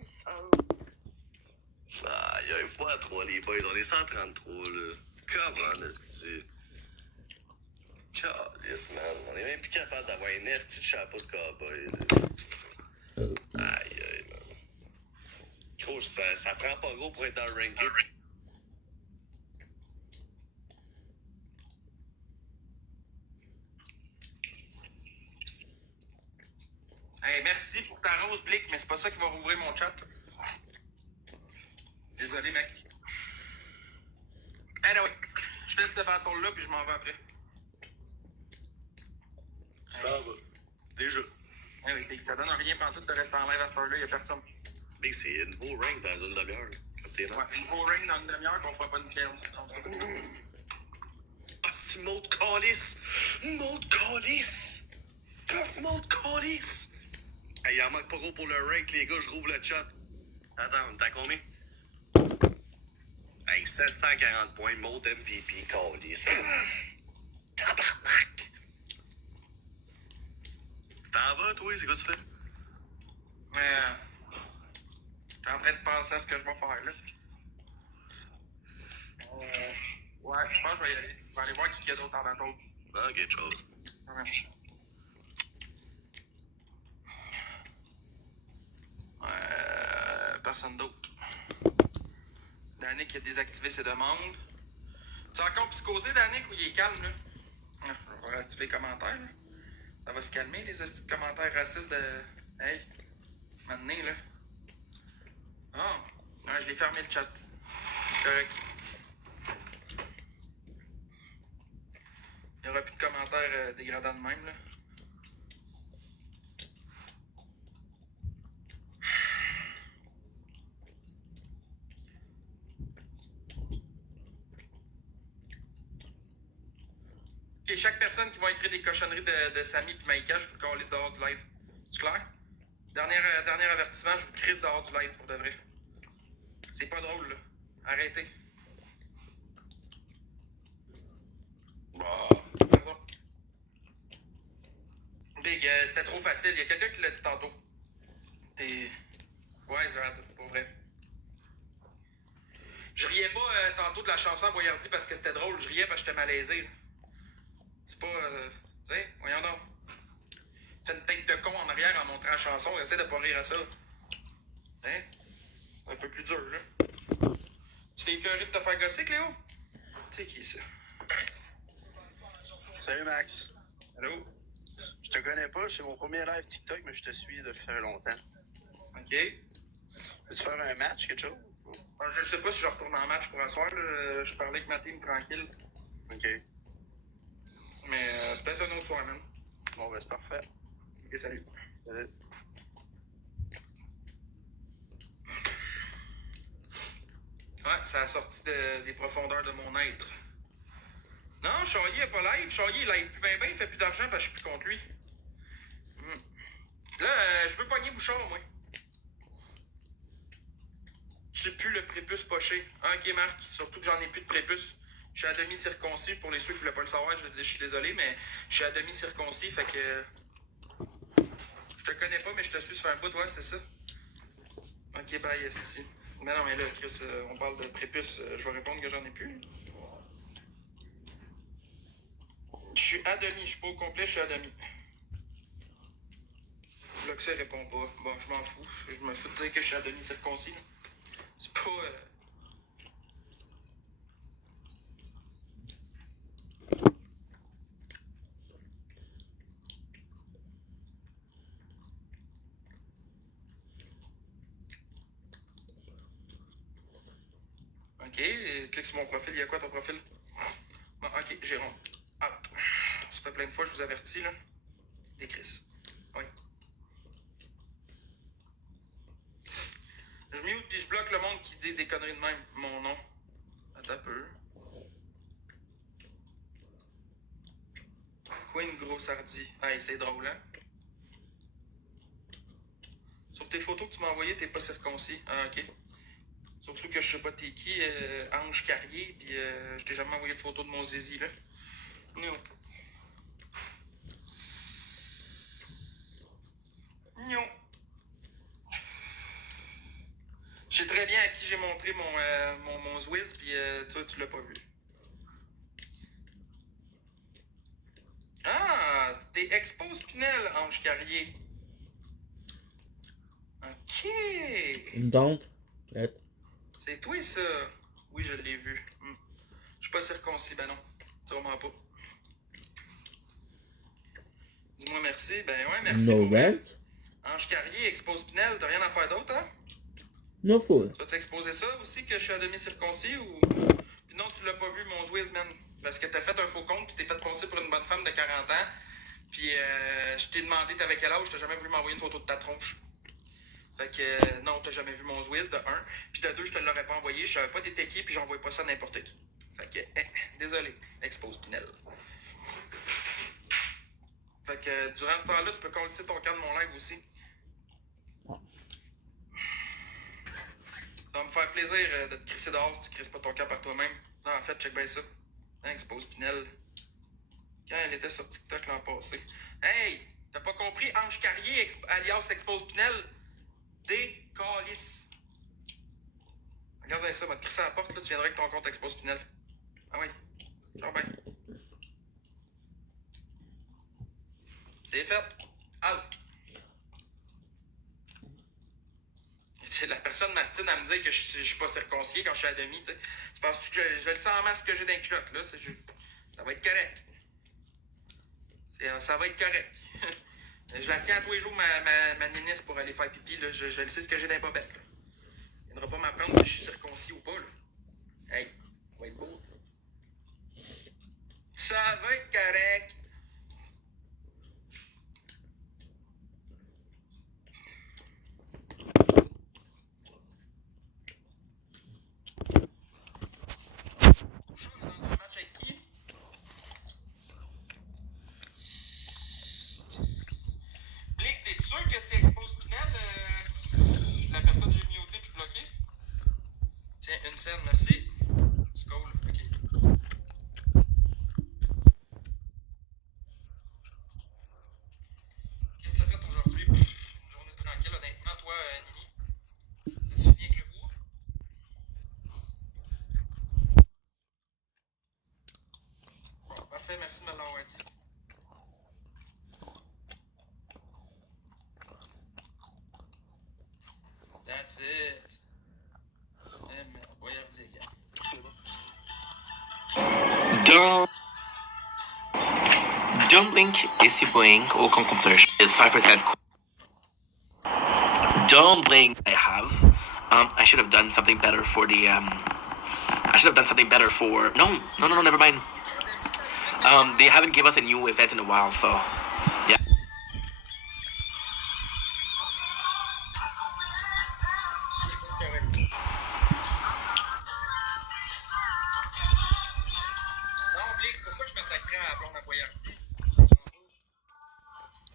Il faut à 3 les boys, on est 133 là. Comment est-ce Calice, man. On est même plus capable d'avoir un esti de chapeau de cowboy là. Aïe aïe man. Gros, ça prend pas gros pour être dans le ranking. Hey, merci pour ta rose, Blick, mais c'est pas ça qui va rouvrir mon chat. Désolé, mec. Anyway, je fais cette battle-là, puis je m'en vais après. Ça va. Déjà. Eh oui, ça donne rien pantoute de rester en live à cette heure-là, y'a personne. Mais c'est un nouveau rank dans une demi-heure, quand t'es là. Ouais, une nouveau ring dans une demi-heure qu'on fera pas de perte. Ah, c'est mode calice! Mode calice! Mode calice! Hey, il en manque pas gros pour le rank, les gars, je rouvre le chat. Attends, t'as combien? Hey, 740 points, mode MVP, calice. Tabarnak! Tu t'en vas, toi? C'est quoi tu fais? Mais. J'étais en train de penser à ce que je vais faire, là. Ouais, je pense que je vais y aller. Je vais aller voir qui y a d'autre en battle. Ah, ok, ciao. Personne d'autre. Danick qui a désactivé ses demandes. Tu es encore psychosé, Danick, ou il est calme, là? Je vais réactiver les commentaires, là. Ça va se calmer, les petits commentaires racistes de. Hey, maintenant, là. Ah, ouais, je l'ai fermé le chat. C'est correct. Il n'y aura plus de commentaires dégradants de même, là. Ok, chaque personne qui va écrire des cochonneries de Samy et Maïka, je vous le calisse dehors du live. C'est clair? Dernier avertissement, je vous crisse dehors du live pour de vrai. C'est pas drôle, là. Arrêtez. Bon. Big, c'était trop facile. Il y a quelqu'un qui l'a dit tantôt. T'es. Ouais, Zrad, pour vrai. Je riais pas tantôt de la chanson à Boyardi parce que c'était drôle. Je riais parce que j'étais malaisé. Là. C'est pas. Tu sais, voyons donc. Fais une tête de con en arrière en montrant la chanson. Essaie de pas rire à ça. Hein? Un peu plus dur, là. Tu t'es écœuré de te faire gosser, Cléo? Tu sais qui, ça? Salut, Max. Allô? Je te connais pas, c'est mon premier live TikTok, mais je te suis depuis très longtemps. Ok. Veux-tu faire un match, quelque chose? Je sais pas si je retourne en match pour asseoir. Là. Je parlais avec ma team tranquille. Ok. Mais peut-être un autre soir, même. Bon, ben c'est parfait. Ok, salut. Salut. Ouais, c'est la sortie des profondeurs de mon être. Non, Charlie est pas live. Charlie, il live plus bien, il fait plus d'argent parce que je suis plus contre lui. Là, je veux pogner Bouchard, moi. Tu plus le prépuce poché. Ah, ok, Marc. Surtout que j'en ai plus de prépuce. Je suis à demi circoncis. Pour les ceux qui voulaient pas le savoir, je suis désolé, mais je suis à demi circoncis, fait que. Je te connais pas, mais je te suis sur un bout, ouais, c'est ça. Ok, bye, esti. Mais non, mais là, Chris, on parle de prépuce. Je vais répondre que j'en ai plus. Je suis à demi, je suis pas au complet, je suis à demi. Loxé répond pas. Bon, je m'en fous. Je me fous de dire que je suis à demi circoncis. C'est pas. Ok, clique sur mon profil. Il y a quoi ton profil? Bon, ok, Jérôme. Ah, ça fait plein de fois, je vous avertis, là. Des Chris. Oui. Je mute puis je bloque le monde qui dit des conneries de même. Mon nom. Attends un peu. Queen Grossardi. Hey, c'est drôle, hein? Sur tes photos que tu m'as envoyées, t'es pas circoncis. Ah, ok. Surtout que je sais pas t'es qui, Ange Carrier, pis je t'ai jamais envoyé de photo de mon zizi, là. Non. Non. Je sais très bien à qui j'ai montré mon Zwiz, puis toi, tu l'as pas vu. Ah, t'es Expo Spinel, Ange Carrier. Ok. Don't. Let. C'est toi, ça. Oui, je l'ai vu. Je suis pas circoncis, ben non. Sûrement pas. Dis-moi merci. Ben ouais, merci. No pour vrai. rent. Ange Carrier, Expo Spinel, t'as rien à faire d'autre, hein? No food. Tu vas t'exposer ça aussi, que je suis à demi-circoncis, ou... Puis non, tu l'as pas vu, mon Zwiz, man. Parce que t'as fait un faux compte, tu t'es fait passer pour une bonne femme de 40 ans. Puis je t'ai demandé t'avais quel âge, t'as jamais voulu m'envoyer une photo de ta tronche. Fait que non, t'as jamais vu mon Zwiz, de 1. Puis de 2, je te l'aurais pas envoyé, je savais pas t'étais qui, puis j'envoie pas ça à n'importe qui. Fait que, désolé, Expo Spinel. Fait que durant ce temps-là, tu peux coller ton camp de mon live aussi. Ça va me faire plaisir de te crisser dehors si tu crisses pas ton camp par toi-même. Non, en fait, check bien ça. Expo Spinel. Quand elle était sur TikTok l'an passé. Hey! T'as pas compris? Ange Carrier, alias Expo Spinel. Des calices. Regarde bien ça, va te crisser à la porte, là, tu viendrais avec ton compte Expo Spinel. Ah oui. Genre ben. C'est fait. Out. La personne m'astine à me dire que je suis pas circoncié quand je suis à demi, tu sais. C'est parce que je le sens en masse que j'ai dans les culottes, là. Ça va être correct. Ça va être correct. Je la tiens à tous les jours, ma nénisse, pour aller faire pipi, là. Je le sais ce que j'ai dans les bobettes, là. Il viendra pas m'apprendre si je suis circoncis ou pas, là. Hey, ça va être beau. Ça va être correct. Dans un match avec qui? Blick, t'es sûr que c'est Expo Spinel, la personne que j'ai muté puis bloqué? Tiens, une scène, merci. Skull, ok. Qu'est-ce que t'as fait aujourd'hui? Une journée tranquille, honnêtement, toi, Nini. T'as-tu fini avec le bois? Bon, parfait, merci de me l'avoir dit. That's it. Mais on va y redire, gars. Don't blink if you blink or computers is 5%. Don't blink. I have. I should have done something better for the. I should have done something better for. No, never mind. They haven't given us a new event in a while, so yeah. Non, Blick, pourquoi je me sacrais à la blonde à Boyardi?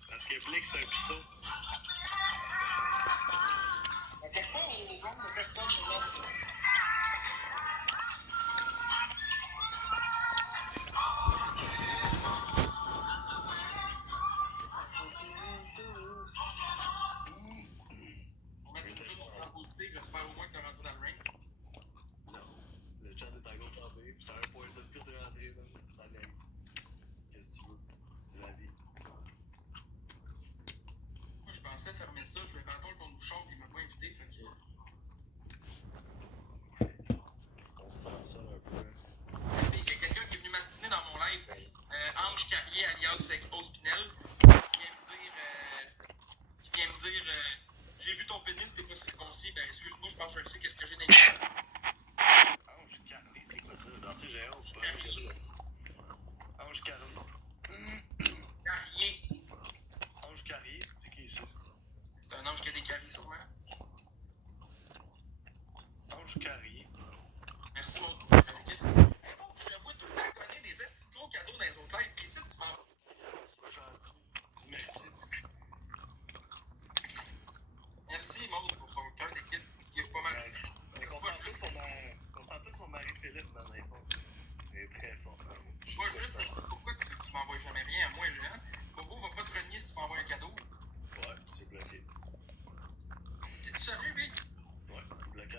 Parce que Blake, c'est un puceau. On fait pas aux blondes de personne, là. On va mettre une autre en positif, j'espère au moins que t'as rentré dans le ring. Non. Le chat est encore tombé. J'étais à 1.7 pire de rentrer, man. Ça gagne. Qu'est-ce que tu veux? C'est la vie. Moi, je pensais fermer ça, je vais attendre qu'on nous chante, il m'a pas invité, fait que. On se sent ça un peu. Il y a quelqu'un qui est venu m'astiner dans mon live, Ange Carrier alias Expo Spinel, qui vient me dire j'ai vu ton pénis, t'es pas circoncis, ben excuse-moi, je pense que je le sais qu'est-ce que j'ai dans les culottes. Ange Carré, c'est quoi ça? Non, tu sais, j'ai honte, pas Ange Carré. Carrier. Ange Carré, c'est qui ça? C'est un ange qui a des caries, sûrement. Ange Carré. Merci, mon Dieu. Hey, bon, je vois tout le temps donner des estis gros cadeaux dans les autres lives, puis ici, tu m'en. C'est gentil. Merci. Merci, Maud, pour ton cœur d'équipe. Il est pas mal. Concentre sur Marie-Philippe dans les fonds. Elle est très forte. Moi, juste, pourquoi tu m'envoies jamais rien à moi, Jean? Bobo va pas te renier si tu m'envoies un cadeau. Ouais, c'est bloqué. T'es-tu sérieux, lui? Ouais, bloqué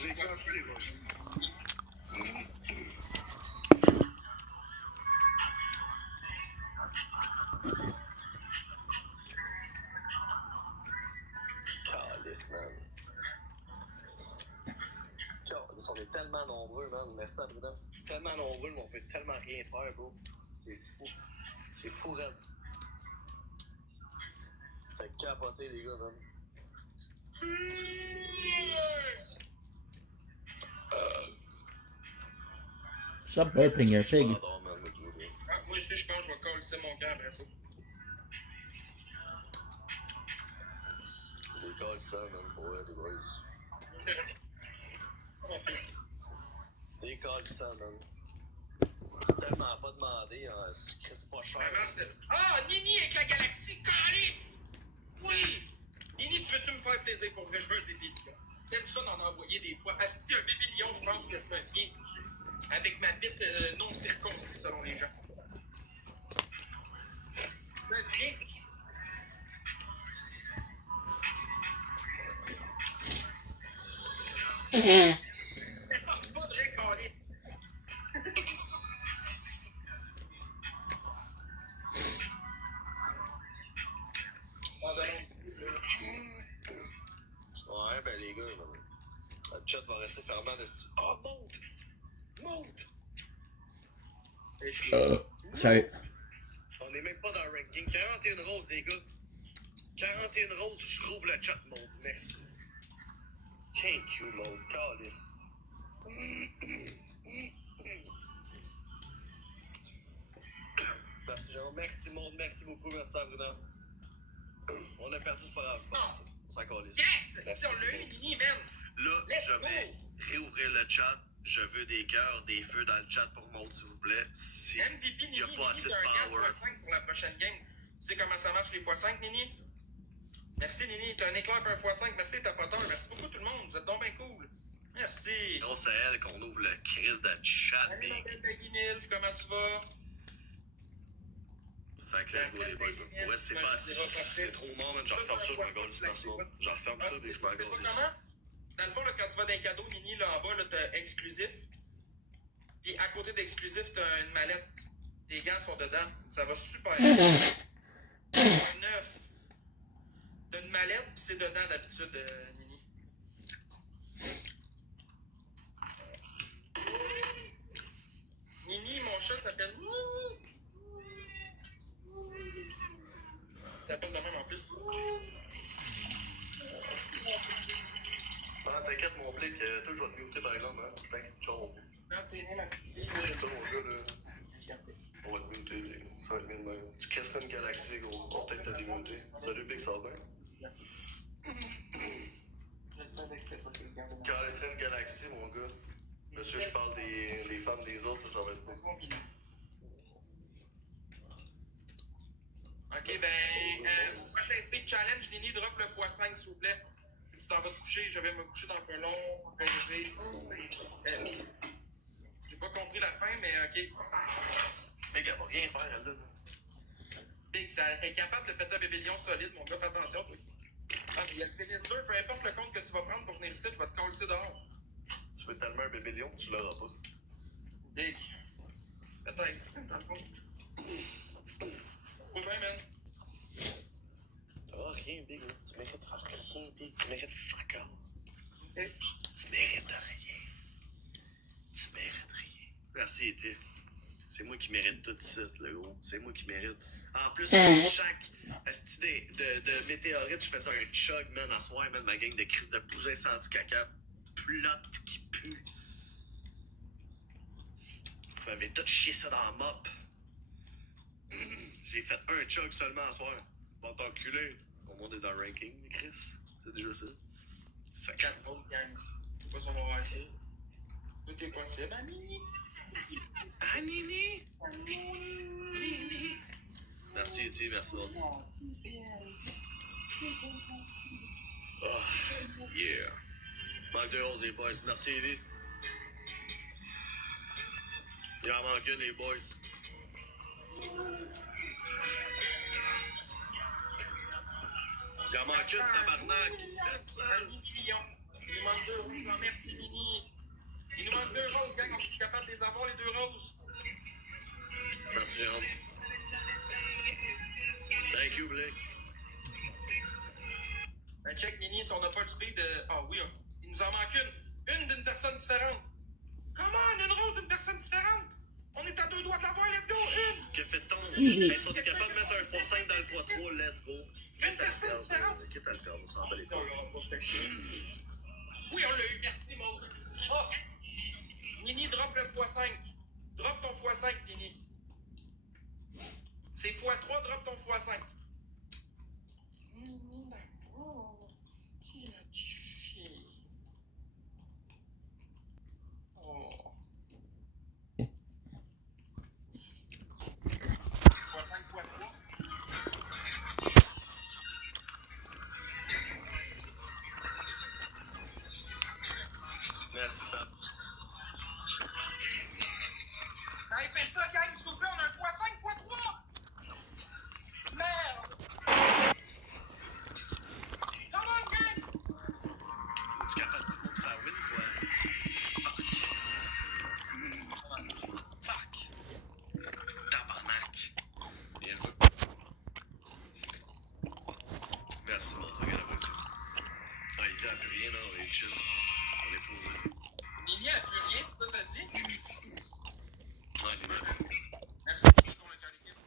J'ai compris les boys. Calice, man. Calice, on est tellement nombreux, man. Merci à Bruno. Tellement nombreux, mais on peut tellement rien faire, bro. C'est fou. C'est fou, Red. Fait capoter, les gars, man. Stop burping, you're a pig. J'adore, man, le tout, bro. Ah, moi aussi, je pense que je vais coller mon camp après ça. Les gars, ça, man, pour vrai, les boys. Des gars, ça, man. C'est tellement pas demandé, hein. C'est pas cher. Ah, Nini avec la galaxie, calice! Oui! Nini, tu veux-tu me faire plaisir pour vrai? Je veux un bébé lion. T'aimes ça d'en envoyer des fois? Asti, un bébé lion, je pense que je me viens dessus. Avec ma bite non circoncis, selon les gens. Je me viens dessus. C'est pas de vrai, calice. Ouais, ben, les gars, man. Le chat va rester fermé de ce. Oh, monte! Monte! Sorry. On est même pas dans le ranking. 41 roses, les gars. 41 roses, je rouvre le chat, Maud. Merci. Thank you, Maud. Calice. Merci, Jean. Merci, Maud. Merci beaucoup. Merci à Bruno. On a perdu, c'est pas grave. C'est pas grave. On s'en calisse. Yes! Merci. Si on l'a eu, Nini, man! Là, Let's je vais go! réouvrir le chat. Je veux des cœurs, des feux dans le chat pour Maud, s'il vous plaît. Si MVP, Nini, y a pas Nini, assez de t'as un gars power. x5 pour la prochaine game. Tu sais comment ça marche les x5, Nini? Merci, Nini. T'as un éclair pour un x5. Merci, t'as pas tort. Merci beaucoup, tout le monde. Vous êtes donc bien cool. Merci. Grâce à elle qu'on ouvre le crise de chat, Salut, ma big. belle Peggy Nilf. Comment tu vas? Fait que let's go, les boys. Pour vrai, c'est pas assez. C'est trop mort, man. Je referme ça, je m'en gaule, c'est maximum. Je referme ça, puis je m'en C'est pas gaule. comment? Dans le fond, là, quand tu vas dans les cadeaux, Nini, là, en bas, là, t'as exclusif. Puis à côté d'exclusif, t'as une mallette. Tes gants sont dedans. Ça va super bien. C'est neuf. T'as une mallette, puis c'est dedans d'habitude, Nini. Nini, mon chat s'appelle Nini. Il s'appelle de même en plus. Ah, t'inquiète, mon blé, toi, je vais te muter par exemple, hein. T'inquiète, ciao. Non, t'es né, ma petite. Toi, mon gars, là. On va te muter, les gars. Ça va être bien de même. Tu casserais une galaxie, gros. On peut-être t'as démuté. Salut, Big, ça va bien? Quand elle serait une galaxie, mon gars. Monsieur, je parle des femmes des autres, ça va être bon. Ok, ben, prochain speed challenge, Nini, drop le x5, s'il vous plaît. Tu t'en vas te coucher, je vais me coucher dans un peu long, rêver. J'ai pas compris la fin, mais ok. Big, elle va rien faire, elle, là. Big, ça est capable de péter un bébélion solide, mon gars, fais attention, toi. Ah, mais il y a le pénis dur, peu importe le compte que tu vas prendre pour venir ici, je vais te coller dehors. Tu veux tellement un bébé lion, tu l'auras pas. Big. Peut-être, dans le fond. Faut bien, man. Ah, rien, Big, là. Tu mérites de faire rien, Big. Tu mérites fuck all. Ok. Tu mérites de rien. Tu mérites rien. Merci, Eti. C'est moi qui mérite tout ça, le gros. C'est moi qui mérite. En plus, chaque esti de météorite, je faisais un chug, man, à soir, man, ma gang de crise de poussin sans du caca. Plotte qui pue. Je m'avais tout chié ça dans la mop. J'ai fait un chug seulement à soir. Va t'enculer. On monte dans le ranking, Chris. C'est déjà ça. Ça 4 autres gang. Je sais pas si on va voir ça. Tout est possible, hein, Nini? Ah, Nini! Nini! Merci, Eti, merci, Maud. Oh, yeah. Manque de 11, les boys. Merci, Evie. Il en manque une, les boys. Il en manque une, tabarnak. Un million. nous manque 2 roses, j'en merci Nini. Il nous manque 2 roses, gang, on est capable de les avoir, les 2 roses. Merci, Jérôme. Thank you, Blake. Ben check Nini, si on n'a pas le speed, ah oui, hein. Il nous en manque une d'une personne différente. Comment, une rose d'une personne différente? On est à 2 doigts de l'avoir, let's go, une! Que fait-on? Hey, si on est capable de mettre un x5 dans le x3, let's go. Une personne différente! Quitte à le perdre, on s'en bat les Ça, on l'aura pas fait chier. Oui, on l'a eu, merci Maud. Oh! Nini, drop le x5. Drop ton x5, Nini. C'est x3, drop ton x5. Nini, d'accord. Qui a dit fille? Oh. x5, x3. Merci, Sam. Hey, fais ça, gang, s'il vous plaît, on a un x5, x3! Merde! Come on, gang! Tu es capable de smoke ça win, toi? Fuck! Tabarnak! Bien joué. Merci, mon truc à la voiture. Ah, il n'y a plus rien, non, on est chill. On est posé. Nini a plus rien, c'est ça t'as dit? Ouais, c'est vrai. Merci pour le cœur d'équipe.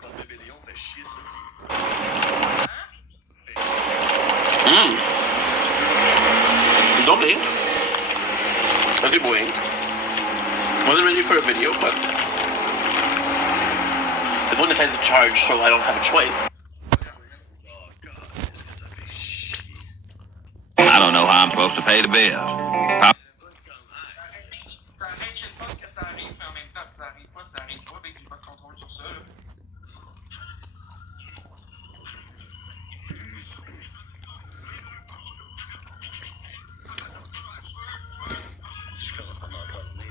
Ton rébellion fait chier, ça. Hein? Don't blink. Nothing boring. Wasn't ready for a video, but the phone decided to charge, so I don't have a choice. Oh, God, qu'est-ce que ça fait chier. I don't know how I'm supposed to pay the bill. Ça arrête une fois que ça arrive, mais en même temps, si ça arrive pas, ça arrive pas, ben j'ai pas de contrôle sur ça, là. Si je commence à m'endormir,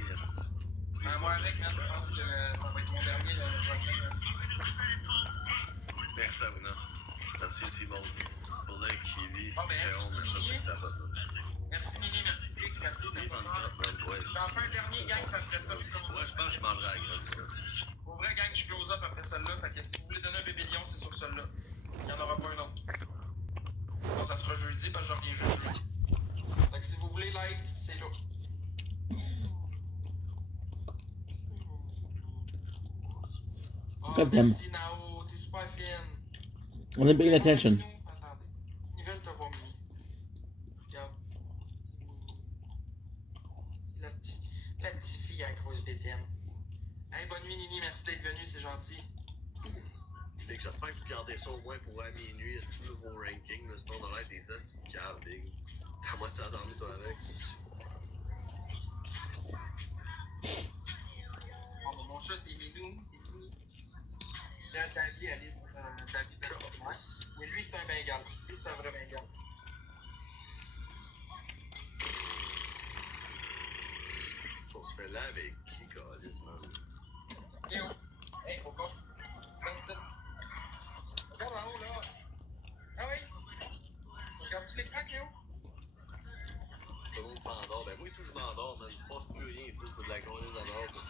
Ben, moi, avec, man, je pense que ça va être mon dernier, le prochain. merci, Sabrina. Merci, Timon. Pour l'œil qui vit. Ah, ben, Jérôme, merci, Nini. ta bonne. Merci, Nini, merci, Pic, merci, Oui, merci. bonne note, ouais. J'en fais un dernier, gang, ça serait ça, je close Ouais, up. je pense que je mangerai la graine. Pour vrai, gang, je close up après celle-là, fait que si vous voulez donner un bébé lion, c'est sur celle-là. Il n'y en aura pas un autre. Bon, ça sera jeudi, parce que je reviens juste jeudi. Fait que si vous voulez live, c'est là. God damn. Merci, Nao, t'es super fine. Wasn't paying attention. Attendez. Ils veulent te voir, Mimi. Regarde. La petite fille à la grosse bétaine. Hey, bonne nuit, Nini. Merci d'être venue, c'est gentil. Big, j'espère que vous gardez ça au moins pour à minuit. Est-ce que vos rankings, là, sinon on aurait des astuces de cave, Big. T'as moitié endormi, toi, avec. Oh, ben, mon chat, c'est Minou, c'est fini. Là, David, Alice, David, ouais. Mais lui, c'est un Bengal. Lui, c'est un vrai Bengal. On se fait là avec qui, Calis, man? Léo. Hey, faut pas. Regarde en haut, là. Ah oui? Regarde-tu l'écran, Léo? Tout le monde s'endort. Ben, moi, tout, je m'endors, man. Il se passe plus rien ici, c'est de la grosse d'abord.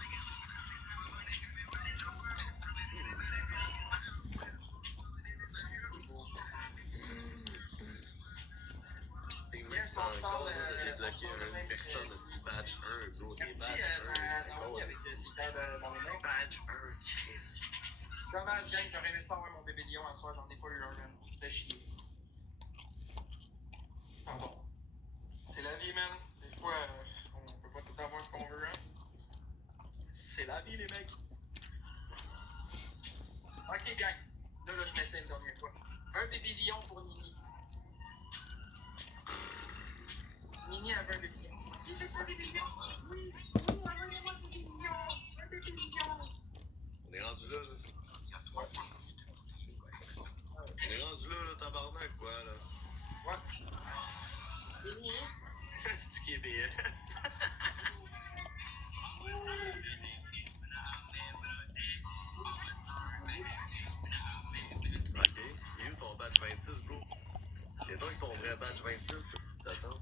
Encore débloquer une personne du badge 1, gros, des badge 1. Badge 1, Chris. Dommage, gang, j'aurais aimé pas avoir mon bébé lion à soir, j'en ai pas eu un, man. C'était chier. Pardon. C'est la vie, man. Des fois, on peut pas tout avoir ce qu'on veut, hein. C'est la vie, les mecs. Ok, gang. Là, je m'essaie une dernière fois. Un bébé lion pour Nini. Nini avait un bébé lion. Tu veux pas un bébé lion? Oui. Oui, amenez-moi un bébé lion. Un bébé lion. On est rendu là, là. On est rendu là, tabarnak, quoi, là. Ouais. Nini? C'est qui est BS. Ok, il est où ton badge 26, bro? C'est toi avec ton vrai badge 26 que tu t'attends?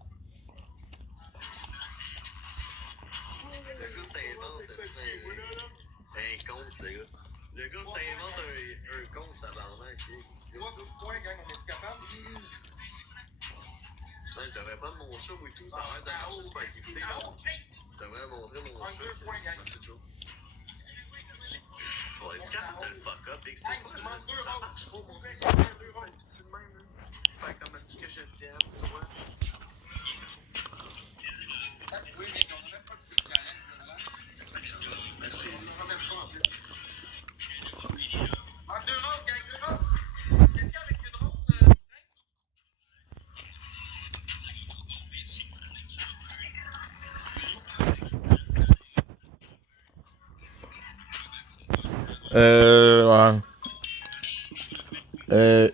s'invente un compte, le gars. Le gars s'invente un compte, tabarnak. Point, gang, on est capable. Ouais, je devrais prendre mon chat ou tout, ça a l'air de marcher super activité. Je devrais montrer mon chat. C'est chaud. On va être capable de le fuck up, et que c'est pas là. Ça marche trop, mon gars. C'est le même, là. Faire comme un petit que je t'aime, toi. Oui, mais on n'a même pas de challenge, là. Merci. On ne remet pas en plus. Ah, 2 roses, gang, 2 roses. Quelqu'un avec une rose,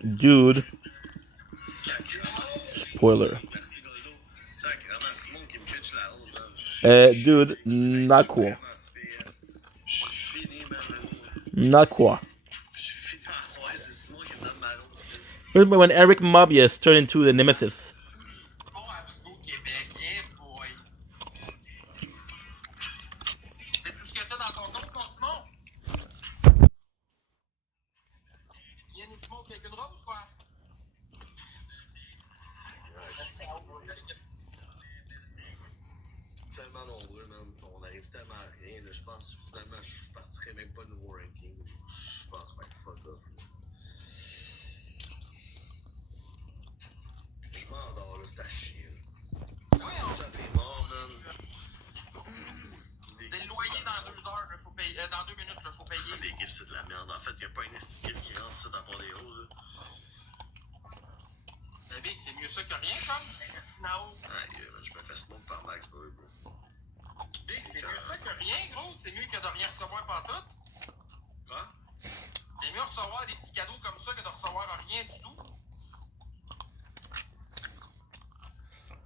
Dude. Spoiler. Merci, Goldo. Sacrement, Simon qui me pitch la rose, man. Dude, not cool. Je suis fini, man. Not cool. Je suis fini à soir, c'est Simon qui me donne ma rose. When Eric Mobius turned into the Nemesis. bon, Absco Québec, yeah, boy. C'est tout ce que t'as dans ton compte, mon Simon? Il y a une Simon avec une rose, quoi? Tellement nombreux, man. On arrive tellement à rien, là. Je pense finalement je partirais même pas nouveau ranking. Je pense pas que fuck off. Je m'endors là, c'est à chier. Oui, on J'en ai mort, man. c'est le loyer dans 2 heures, là, faut payer, dans 2 minutes, il faut payer. Les gifs, c'est de la merde. En fait, y'a pas un esti gif qui rentre ça dans pas des roses, là. Big, c'est mieux ça que rien, comme? Un petit nao. Aïe, man, je me fais smoke par Max, bro. Big, c'est mieux ça que rien, gros. C'est mieux que de rien recevoir pantoute. Quoi? C'est mieux recevoir des petits cadeaux comme ça que de recevoir rien du tout.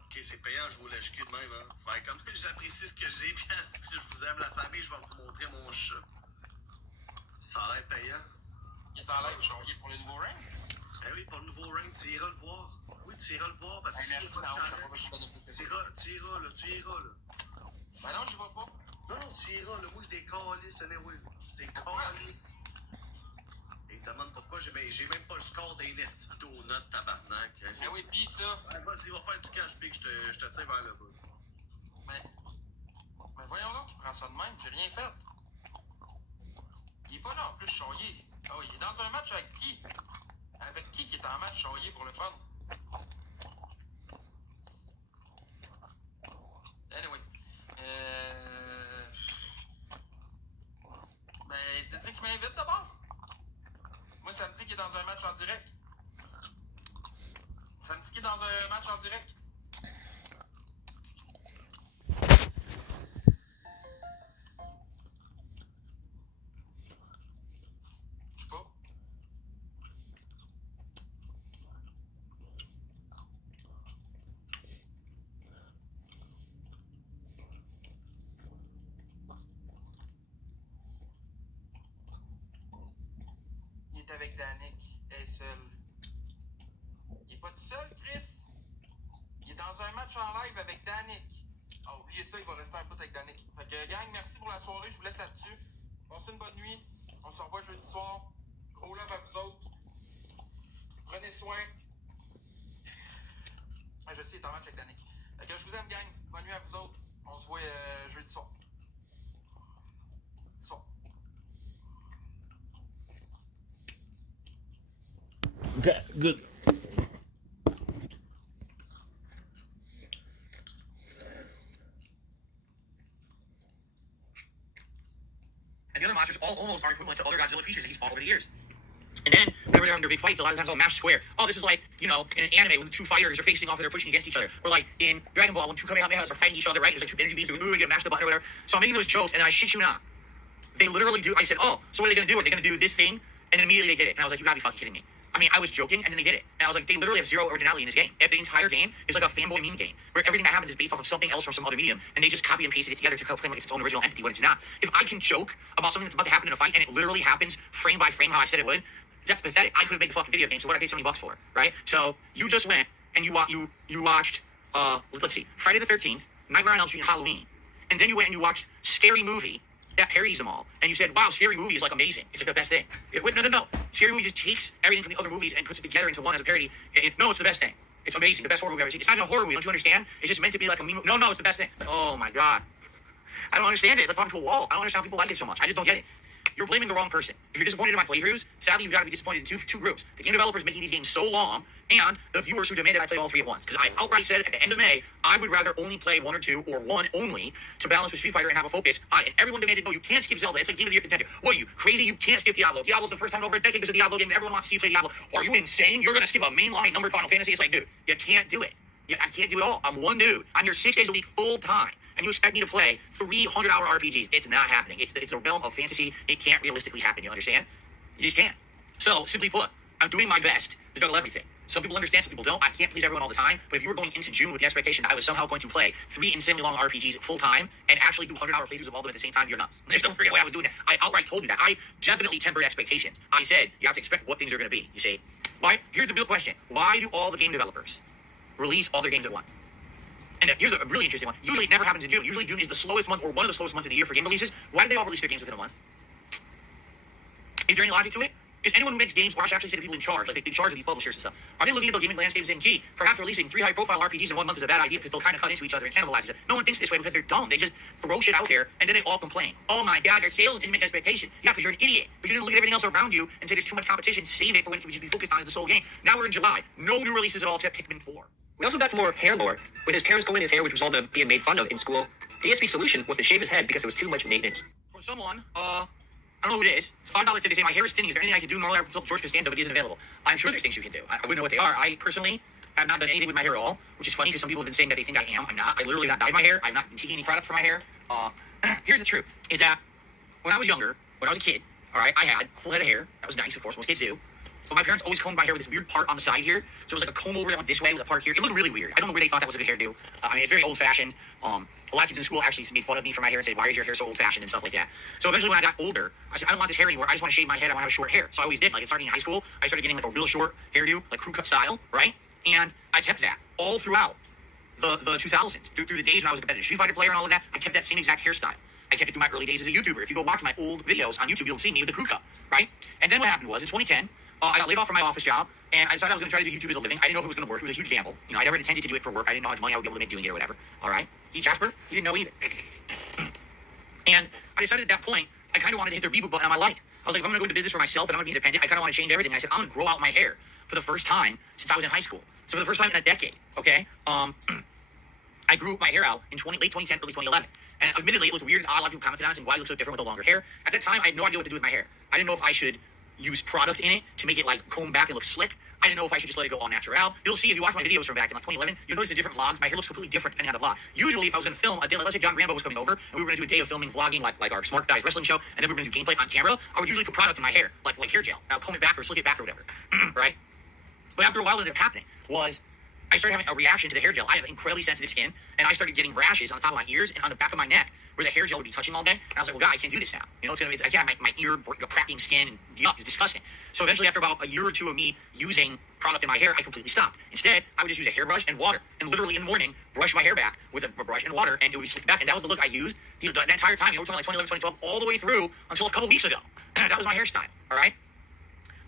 Ok, c'est payant, je vous lèche cul de même, hein. Fait comme j'apprécie ce que j'ai, puis si je vous aime la famille, je vais vous montrer mon chat. Ça a l'air payant. Il est en live charrier pour le nouveau rank. Eh oui, pour le nouveau rank, tu iras le voir. Oui, tu iras le voir, parce que Hey, si merci, il y a Nao, pas de ça va challenge, pas te donner plus que ça. tu iras, là, tu iras, là. Ben non, j'y vais pas. Non, non, tu iras, là. Moi, je décalisse, anyway. Je décalisse. Et il me demande pourquoi j'ai même pas le score d'un esti de donut, tabarnak. Hein, Ben oui, pis ça. Ouais, vas-y, va faire du cash big, je te tire vers le bas. Ben voyons donc, il prend ça de même, j'ai rien fait. Il est pas là en plus, charrier. Ah oui, il est dans un match avec qui? Avec qui est en match charrier pour le fun? Anyway. Ben, dites qu'il m'invite d'abord. Moi, ça me dit qu'il est dans un match en direct. Ça me dit qu'il est dans un match en direct. Je sais pas. Il est avec Danick, elle est seule. Il est pas tout seul, Chris? Il est dans un match en live avec Danick. Ah, oubliez ça, il va rester un peu avec Danick. Fait que, gang, merci pour la soirée, je vous laisse là-dessus. Passez une bonne nuit. On se revoit jeudi soir. Gros love à vous autres. Prenez soin. Ah, je le sais, il est en match avec Danick. Fait que je vous aime, gang. Bonne nuit à vous autres. On se voit jeudi soir. Soir. Okay, good. And the other monsters all almost are equivalent to other Godzilla creatures that he's fought over the years. And then, whenever they're under big fights, a lot of times they'll match square. Oh, this is like, you know, in an anime when 2 fighters are facing off and they're pushing against each other. Or like in Dragon Ball when 2 Kamehamehas are fighting each other, right? There's like 2 energy beams doing, ooh, you mash the button or whatever. So I'm making those jokes, and then I shit you not. They literally do, I said, oh, so what are they going to do? Are they going to do this thing? And then immediately they did it. And I was like, you gotta be fucking kidding me. I mean, I was joking, and then they did it. And I was like, they literally have zero originality in this game. The entire game is like a fanboy meme game, where everything that happens is based off of something else from some other medium, and they just copy and pasted it together to claim like it's its own original entity when it's not. If I can joke about something that's about to happen in a fight, and it literally happens frame by frame how I said it would, that's pathetic. I could have made the fucking video game, so what did I pay $70 for, right? So you just went and you watched, let's see, Friday the 13th, Nightmare on Elm Street, and Halloween, and then you went and you watched Scary Movie that parodies them all, and you said, wow, Scary Movie is like amazing. It's like the best thing. Wait, no. Scary Movie just takes everything from the other movies and puts it together into one as a parody. No, it's the best thing. It's amazing. The best horror movie I've ever seen. It's not even a horror movie. Don't you understand? It's just meant to be like a meme. No, it's the best thing. Oh my God. I don't understand it. It's like talking to a wall. I don't understand how people like it so much. I just don't get it. You're blaming the wrong person. If you're disappointed in my playthroughs, sadly, you've got to be disappointed in two groups. The game developers making these games so long, and the viewers who demanded I play all three at once. Because I outright said at the end of May, I would rather only play one or two, or one only, to balance with Street Fighter and have a focus on it. And everyone demanded, no, you can't skip Zelda. It's like Game of the Year contender. What are you, crazy? You can't skip Diablo. Diablo's the first time in over a decade because of Diablo game, and everyone wants to see you play Diablo. Are you insane? You're going to skip a mainline numbered Final Fantasy? It's like, dude, you can't do it. I can't do it all. I'm one dude. I'm here 6 days a week, full time. And you expect me to play 300-hour RPGs. It's not happening. It's a realm of fantasy. It can't realistically happen. You understand? You just can't. So, simply put, I'm doing my best to juggle everything. Some people understand, some people don't. I can't please everyone all the time. But if you were going into June with the expectation that I was somehow going to play 3 insanely long RPGs full time and actually do 100-hour playthroughs of all of them at the same time, you're nuts. There's no freaking way I was doing that. I outright told you that. I definitely tempered expectations. I said, you have to expect what things are going to be. You see? Why? Here's the real question. Why do all the game developers release all their games at once? And here's a really interesting one. Usually it never happens in June. Usually June is the slowest month or one of the slowest months of the year for game releases. Why do they all release their games within a month? Is there any logic to it? Is anyone who makes games, or I should actually say the people in charge, like in charge of these publishers and stuff, are they looking at the gaming landscape and saying, gee, perhaps releasing 3 high-profile RPGs in 1 month is a bad idea because they'll kind of cut into each other and cannibalize each other? No one thinks this way because they're dumb. They just throw shit out there and then they all complain. Oh my God, their sales didn't make expectation. Yeah, because you're an idiot. Because you didn't look at everything else around you and say there's too much competition, save it for when it should be focused on as the sole game. Now we're in July. No new releases at all except Pikmin 4. We also got some more hair lore. With his parents going his hair, which was all the being made fun of in school, DSP's solution was to shave his head because it was too much maintenance. From someone, I don't know who it is. It's $5 today. Say my hair is thinning. Is there anything I can do? Normally I would consult George Costanza, but he isn't available. I'm sure there's things you can do. I wouldn't know what they are. I personally have not done anything with my hair at all, which is funny because some people have been saying that they think I am. I'm not. I literally not dyed my hair. I've not been taking any product for my hair. Here's the truth: is that when I was younger, when I was a kid, all right, I had a full head of hair. That was nice, of course. Most kids do. But my parents always combed my hair with this weird part on the side here. So it was like a comb over that went this way with a part here. It looked really weird. I don't know where they thought that was a good hairdo. I mean, it's very old-fashioned. A lot of kids in school actually made fun of me for my hair and said, why is your hair so old-fashioned and stuff like that. So eventually when I got older, I said, I don't want this hair anymore. I just want to shave my head. I want to have short hair. So I always did. Like, starting in high school, I started getting like a real short hairdo, like crew cut style, right? And I kept that all throughout the 2000s. Through the days when I was a competitive Street Fighter player and all of that, I kept that same exact hairstyle. I kept it through my early days as a YouTuber. If you go watch my old videos on YouTube, you'll see me with the crew cut, right? And then what happened was, in 2010, I got laid off from my office job, and I decided I was going to try to do YouTube as a living. I didn't know if it was going to work. It was a huge gamble. You know, I never intended to do it for work. I didn't know how much money I would be able to make doing it or whatever. All right? See, Jasper, he didn't know either. And I decided at that point, I kind of wanted to hit the reboot button on my life. I was like, if I'm going to go into business for myself and I'm going to be independent, I kind of want to change everything. I said, I'm going to grow out my hair for the first time since I was in high school. So for the first time in a decade, okay? I grew my hair out in late 2010, early 2011. And admittedly, it looked weird and odd. A lot of people commented on this and why it looks so different with the longer hair. At that time, I had no idea what to do with my hair. I didn't know if I should use product in it to make it like comb back and look slick. I didn't know if I should just let it go all natural. You'll see if you watch my videos from back in like 2011, you'll notice the different vlogs. My hair looks completely different depending on the vlog. Usually, if I was going to film a day, let's say John Rambo was coming over and we were going to do a day of filming vlogging like our Smart Guys wrestling show, and then we were going to do gameplay on camera, I would usually put product in my hair, like hair gel. I'll comb it back or slick it back or whatever, right? But after a while, what ended up happening was I started having a reaction to the hair gel. I have incredibly sensitive skin, and I started getting rashes on the top of my ears and on the back of my neck where the hair gel would be touching all day. And I was like, well, God, I can't do this now. You know, it's going to be, I can't have my ear cracking skin and yuck, it's disgusting. So eventually, after about a year or two of me using product in my hair, I completely stopped. Instead, I would just use a hairbrush and water, and literally in the morning, brush my hair back with a brush and water, and it would be slicked back. And that was the look I used the entire time. You know, we're talking like 2011, 2012, all the way through until a couple weeks ago. That was my hairstyle, all right?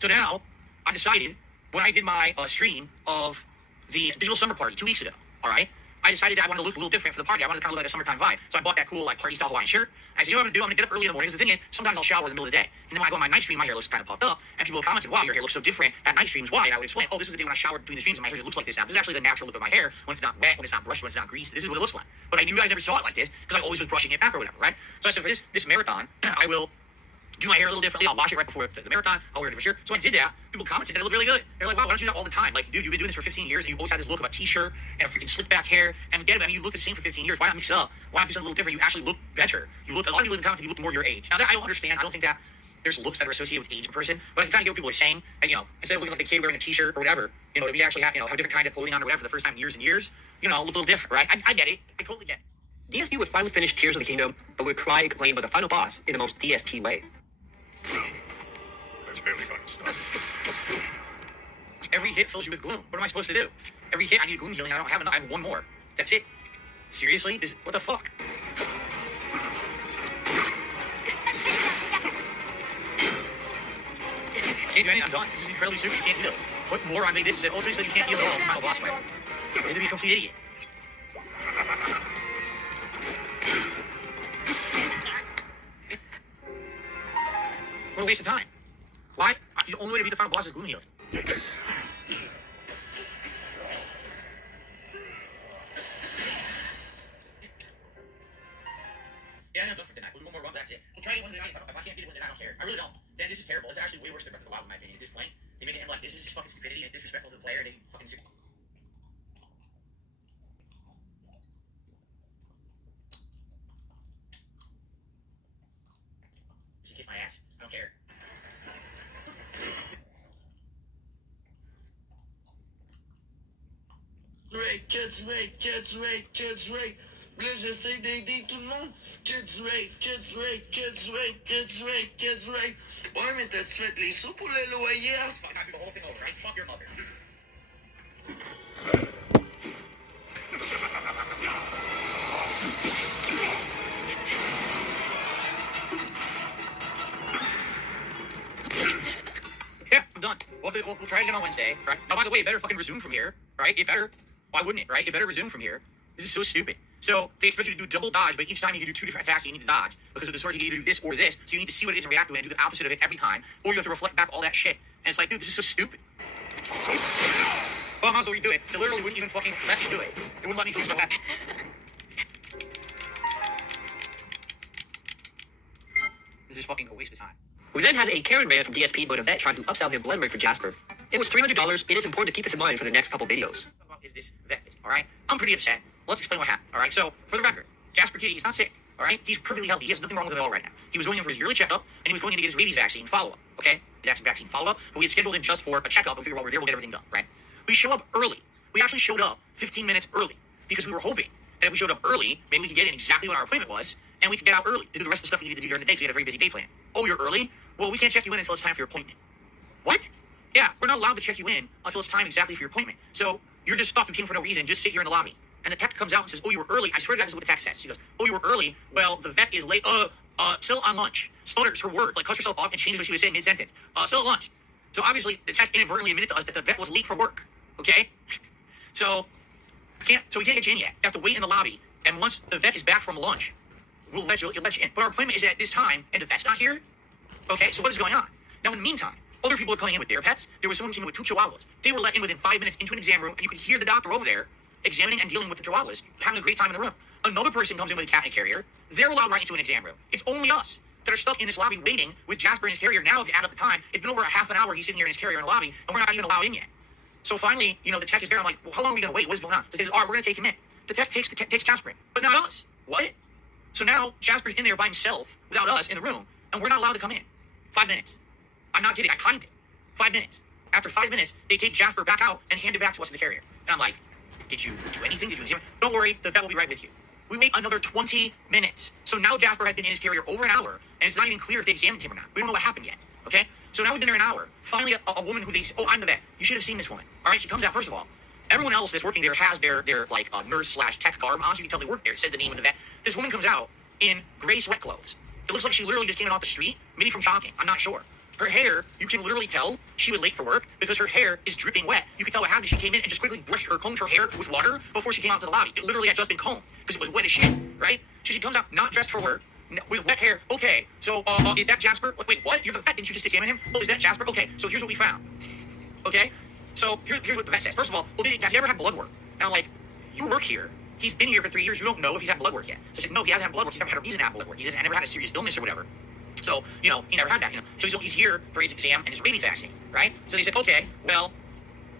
So now, I decided, when I did my stream of the Digital Summer Party 2 weeks ago, all right? I decided that I wanted to look a little different for the party. I wanted to kind of look like a summertime vibe. So I bought that cool, like, party-style Hawaiian shirt. I said, you know what I'm going to do? I'm going to get up early in the morning. Because the thing is, sometimes I'll shower in the middle of the day. And then when I go on my night stream, my hair looks kind of puffed up. And people have commented, wow, your hair looks so different at night streams. Why? And I would explain, oh, this is the day when I showered between the streams and my hair just looks like this now. This is actually the natural look of my hair when it's not wet, when it's not brushed, when it's not greased. This is what it looks like. But I knew you guys never saw it like this because I always was brushing it back or whatever, right? So I said, for this marathon, I will do my hair a little differently. I'll wash it right before the marathon. I'll wear a different shirt. So I did that. People commented that it looked really good. They're like, wow, why don't you do that all the time? Like, dude, you've been doing this for 15 years and you've always had this look of a t-shirt and a freaking slick back hair. And get it, I mean, you look the same for 15 years. Why not mix it up? Why not do something a little different? You actually look better. You look, a lot of people in the comments, you look more your age. Now, that I don't understand. I don't think that there's looks that are associated with age in person, but I can kind of get what people are saying. And, you know, instead of looking like a kid wearing a t-shirt or whatever, you know, if you actually have, you know, have a different kind of clothing on or whatever the first time in years and years, you know, look a little different, right? I get it. I totally get it. DSP would finally finish Tears of the Kingdom, but would cry and complain about the final boss in the most DSP way. That's barely going to stop. Every hit fills you with gloom. What am I supposed to do? Every hit, I need gloom healing. I don't have enough. I have one more. That's it. Seriously? What the fuck? can't do anything. I'm done. This is incredibly stupid. You can't heal. What moron made this? Is that ultimately said you can't heal at all in the final boss fight? You have to be a complete idiot. What a waste of time. Why? The only way to beat the final boss is gloom healing. Yeah, I'm done for tonight. We'll do one more run, that's it. We'll try it Wednesday night. If I can't beat it Wednesday night, I don't care. I really don't. Then this is terrible. It's actually way worse than Breath of the Wild in my opinion. At this point, they make it like this is just fucking stupidity and it's disrespectful to the player. They fucking just kiss my ass. I don't care. Kids rate. Là, j'essaie d'aider tout le monde. Kids rate. Ouais, mais t'as-tu fait les sous pour le loyer? Fuck, I do the whole thing over, right? Fuck your mother. Yeah, I'm done. We'll try again on Wednesday, right? Now, by the way, it better fucking resume from here, right? It better. Why wouldn't it, right? It better resume from here. This is so stupid. So they expect you to do double dodge, but each time you can do 2 different attacks, you need to dodge. Because of the sword, you can either do this or this. So you need to see what it is and react to it and do the opposite of it every time. Or you have to reflect back all that shit. And it's like, dude, this is so stupid. Well, I might as well redo it. It literally wouldn't even fucking let me do it. It wouldn't let me feel so happy. This is fucking a waste of time. We then had a Karen man from DSP but a vet trying to upsell him blood ring for Jasper. It was $300. It is important to keep this in mind for the next couple videos. Is this vet fit, alright? I'm pretty upset. Let's explain what happened, alright? So, for the record, Jasper Kitty is not sick, alright? He's perfectly healthy. He has nothing wrong with him at all right now. He was going in for his yearly checkup, and he was going in to get his rabies vaccine follow-up, okay? His vaccine follow-up, but we had scheduled him just for a checkup and figure while we're there, we'll get everything done, right? We show up early. We actually showed up 15 minutes early because we were hoping that if we showed up early, maybe we could get in exactly when our appointment was, and we could get out early to do the rest of the stuff we needed to do during the day because we had a very busy day plan. Oh, you're early? Well, we can't check you in until it's time for your appointment. What? Yeah, we're not allowed to check you in until it's time exactly for your appointment. So you're just stuck. You came for no reason. Just sit here in the lobby. And the tech comes out and says, oh, you were early. I swear to God, this is what the tech says. She goes, oh, you were early. Well, the vet is late. Still on lunch. Stutters her words, like cuts herself off and changes what she was saying mid-sentence. Still at lunch. So obviously, the tech inadvertently admitted to us that the vet was late for work. Okay? So we can't get you in yet. You have to wait in the lobby. And once the vet is back from lunch, we'll let you in. But our appointment is at this time, and the vet's not here. Okay, so what is going on? Now, in the meantime, other people are coming in with their pets. There was someone who came in with 2 chihuahuas. They were let in within 5 minutes into an exam room, and you could hear the doctor over there examining and dealing with the chihuahuas, having a great time in the room. Another person comes in with a cat and a carrier. They're allowed right into an exam room. It's only us that are stuck in this lobby waiting with Jasper and his carrier. Now, if you add up the time, it's been over a half an hour he's sitting here in his carrier in the lobby, and we're not even allowed in yet. So finally, the tech is there. I'm like, well, how long are we going to wait? What is going on? The tech says, all right, we're going to take him in. The tech takes Jasper in, but not us. What? So now Jasper's in there by himself without us in the room, and we're not allowed to come in. 5 minutes. I'm not kidding. I timed it. 5 minutes. After 5 minutes, they take Jasper back out and hand it back to us in the carrier. And I'm like, did you do anything? Did you examine? Don't worry, the vet will be right with you. We wait another 20 minutes. So now Jasper has been in his carrier over an hour, and it's not even clear if they examined him or not. We don't know what happened yet. Okay? So now we've been there an hour. Finally, a woman who I'm the vet. You should have seen this woman. All right? She comes out, first of all. Everyone else that's working there has their nurse/tech garb on, so you can tell they work there. It says the name of the vet. This woman comes out in gray sweat clothes. It looks like she literally just came in off the street, maybe from jogging. I'm not sure. Her hair, you can literally tell she was late for work because her hair is dripping wet. You can tell what happened. She came in and just quickly combed her hair with water before she came out to the lobby. It literally had just been combed because it was wet as shit, right? So she comes out not dressed for work, with wet hair. Okay, so is that Jasper? Wait, what? You're the vet? Didn't you just examine him? Oh, is that Jasper? Okay, so here's what we found. Okay, so here's what the vet says. First of all, well, has he ever had blood work? And I'm like, you work here. He's been here for 3 years. You don't know if he's had blood work yet. So I said, no, he hasn't had blood work. He's never had a reason to have blood work. He's never had a serious illness or whatever. So, he never had that, So he's here for his exam and his rabies vaccine, right? So they said, okay, well,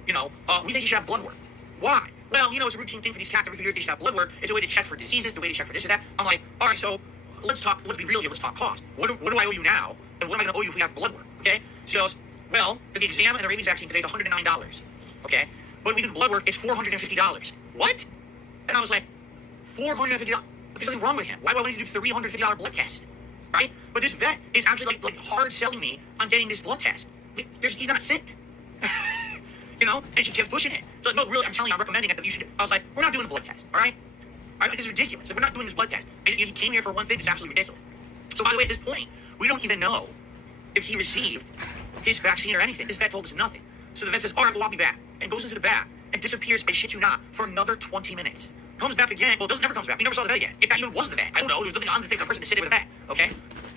we think he should have blood work. Why? Well, it's a routine thing for these cats. Every few years they should have blood work. It's a way to check for diseases, the way to check for this or that. I'm like, all right, so let's be real here. Let's talk cost. What do I owe you now? And what am I going to owe you if we have blood work? Okay? She goes, well, for the exam and the rabies vaccine today, it's $109. Okay? But when we do the blood work, it's $450. What? And I was like, $450? There's something wrong with him. Why do I want to do $350 blood test? Right? But this vet is actually like hard selling me on getting this blood test. He's not sick. And she kept pushing it. Like, no, really, I'm telling you, I'm recommending it that you should. I was like, we're not doing a blood test, all right? This is ridiculous. Like, we're not doing this blood test. And he came here for one thing. It's absolutely ridiculous. So, by the way, at this point, we don't even know if he received his vaccine or anything. This vet told us nothing. So the vet says, all right, well, I'll be back. And goes into the back and disappears, I shit you not, for another 20 minutes. Comes back again. Well, never comes back. We never saw the vet again. If that even was the vet. I don't know. There's nothing on the thing for a person to sit in with a vet. Okay?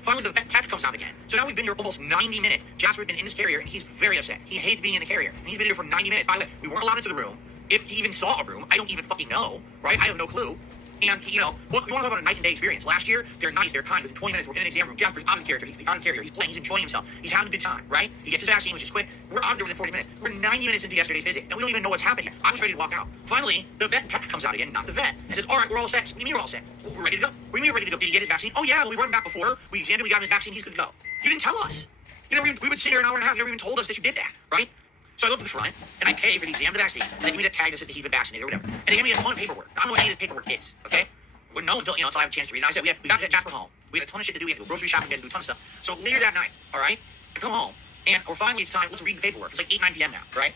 Finally, the vet tech comes out again. So now we've been here almost 90 minutes. Jasper's been in his carrier, and he's very upset. He hates being in the carrier. And he's been here for 90 minutes. By the way, we weren't allowed into the room. If he even saw a room, I don't even fucking know. Right? I have no clue. And, you know, well, you want to talk about a night and day experience. Last year, they're nice, they're kind. Within 20 minutes, we're in an exam room. Jasper's out of the character. He's out of the carrier. He's playing. He's enjoying himself. He's having a good time, right? He gets his vaccine, which is quick. We're out of there within 40 minutes. We're 90 minutes into yesterday's visit, and we don't even know what's happening. I was ready to walk out. Finally, the vet tech comes out again, not the vet, and says, all right, we're all set. What do you mean we're all set? Well, we're ready to go. What do you mean we're ready to go? Did he get his vaccine? Oh, yeah, well, we brought him back before. We examined him, we got him his vaccine. He's good to go. You didn't tell us. You never even, we would sit here an hour and a half. You never even told us that you did that, right? So I go up to the front, and I pay for the exam of the vaccine, and they give me that tag that says that he's been vaccinated or whatever. And they give me a ton of paperwork. I don't know what any of this paperwork is, okay? Well, no, until, until I have a chance to read it. And I said, we got to Jasper home. We had a ton of shit to do. We had to go grocery shopping. We had to do a ton of stuff. So later that night, all right, I come home, and or finally it's time. Let's read the paperwork. It's like 8, 9 p.m. now, right?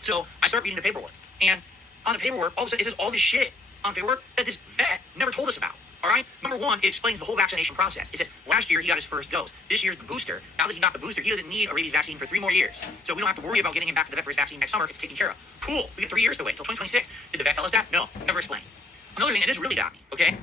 So I start reading the paperwork, and on the paperwork, all of a sudden it says all this shit on the paperwork that this vet never told us about. All right. Number one, it explains the whole vaccination process. It says last year he got his first dose. This year's the booster. Now that he got the booster, he doesn't need a rabies vaccine for 3 more years. So we don't have to worry about getting him back to the vet for his vaccine next summer. It's taken care of. Cool. We get 3 years to wait until 2026. Did the vet tell us that? No, never explained. Another thing, and this really got me. Okay.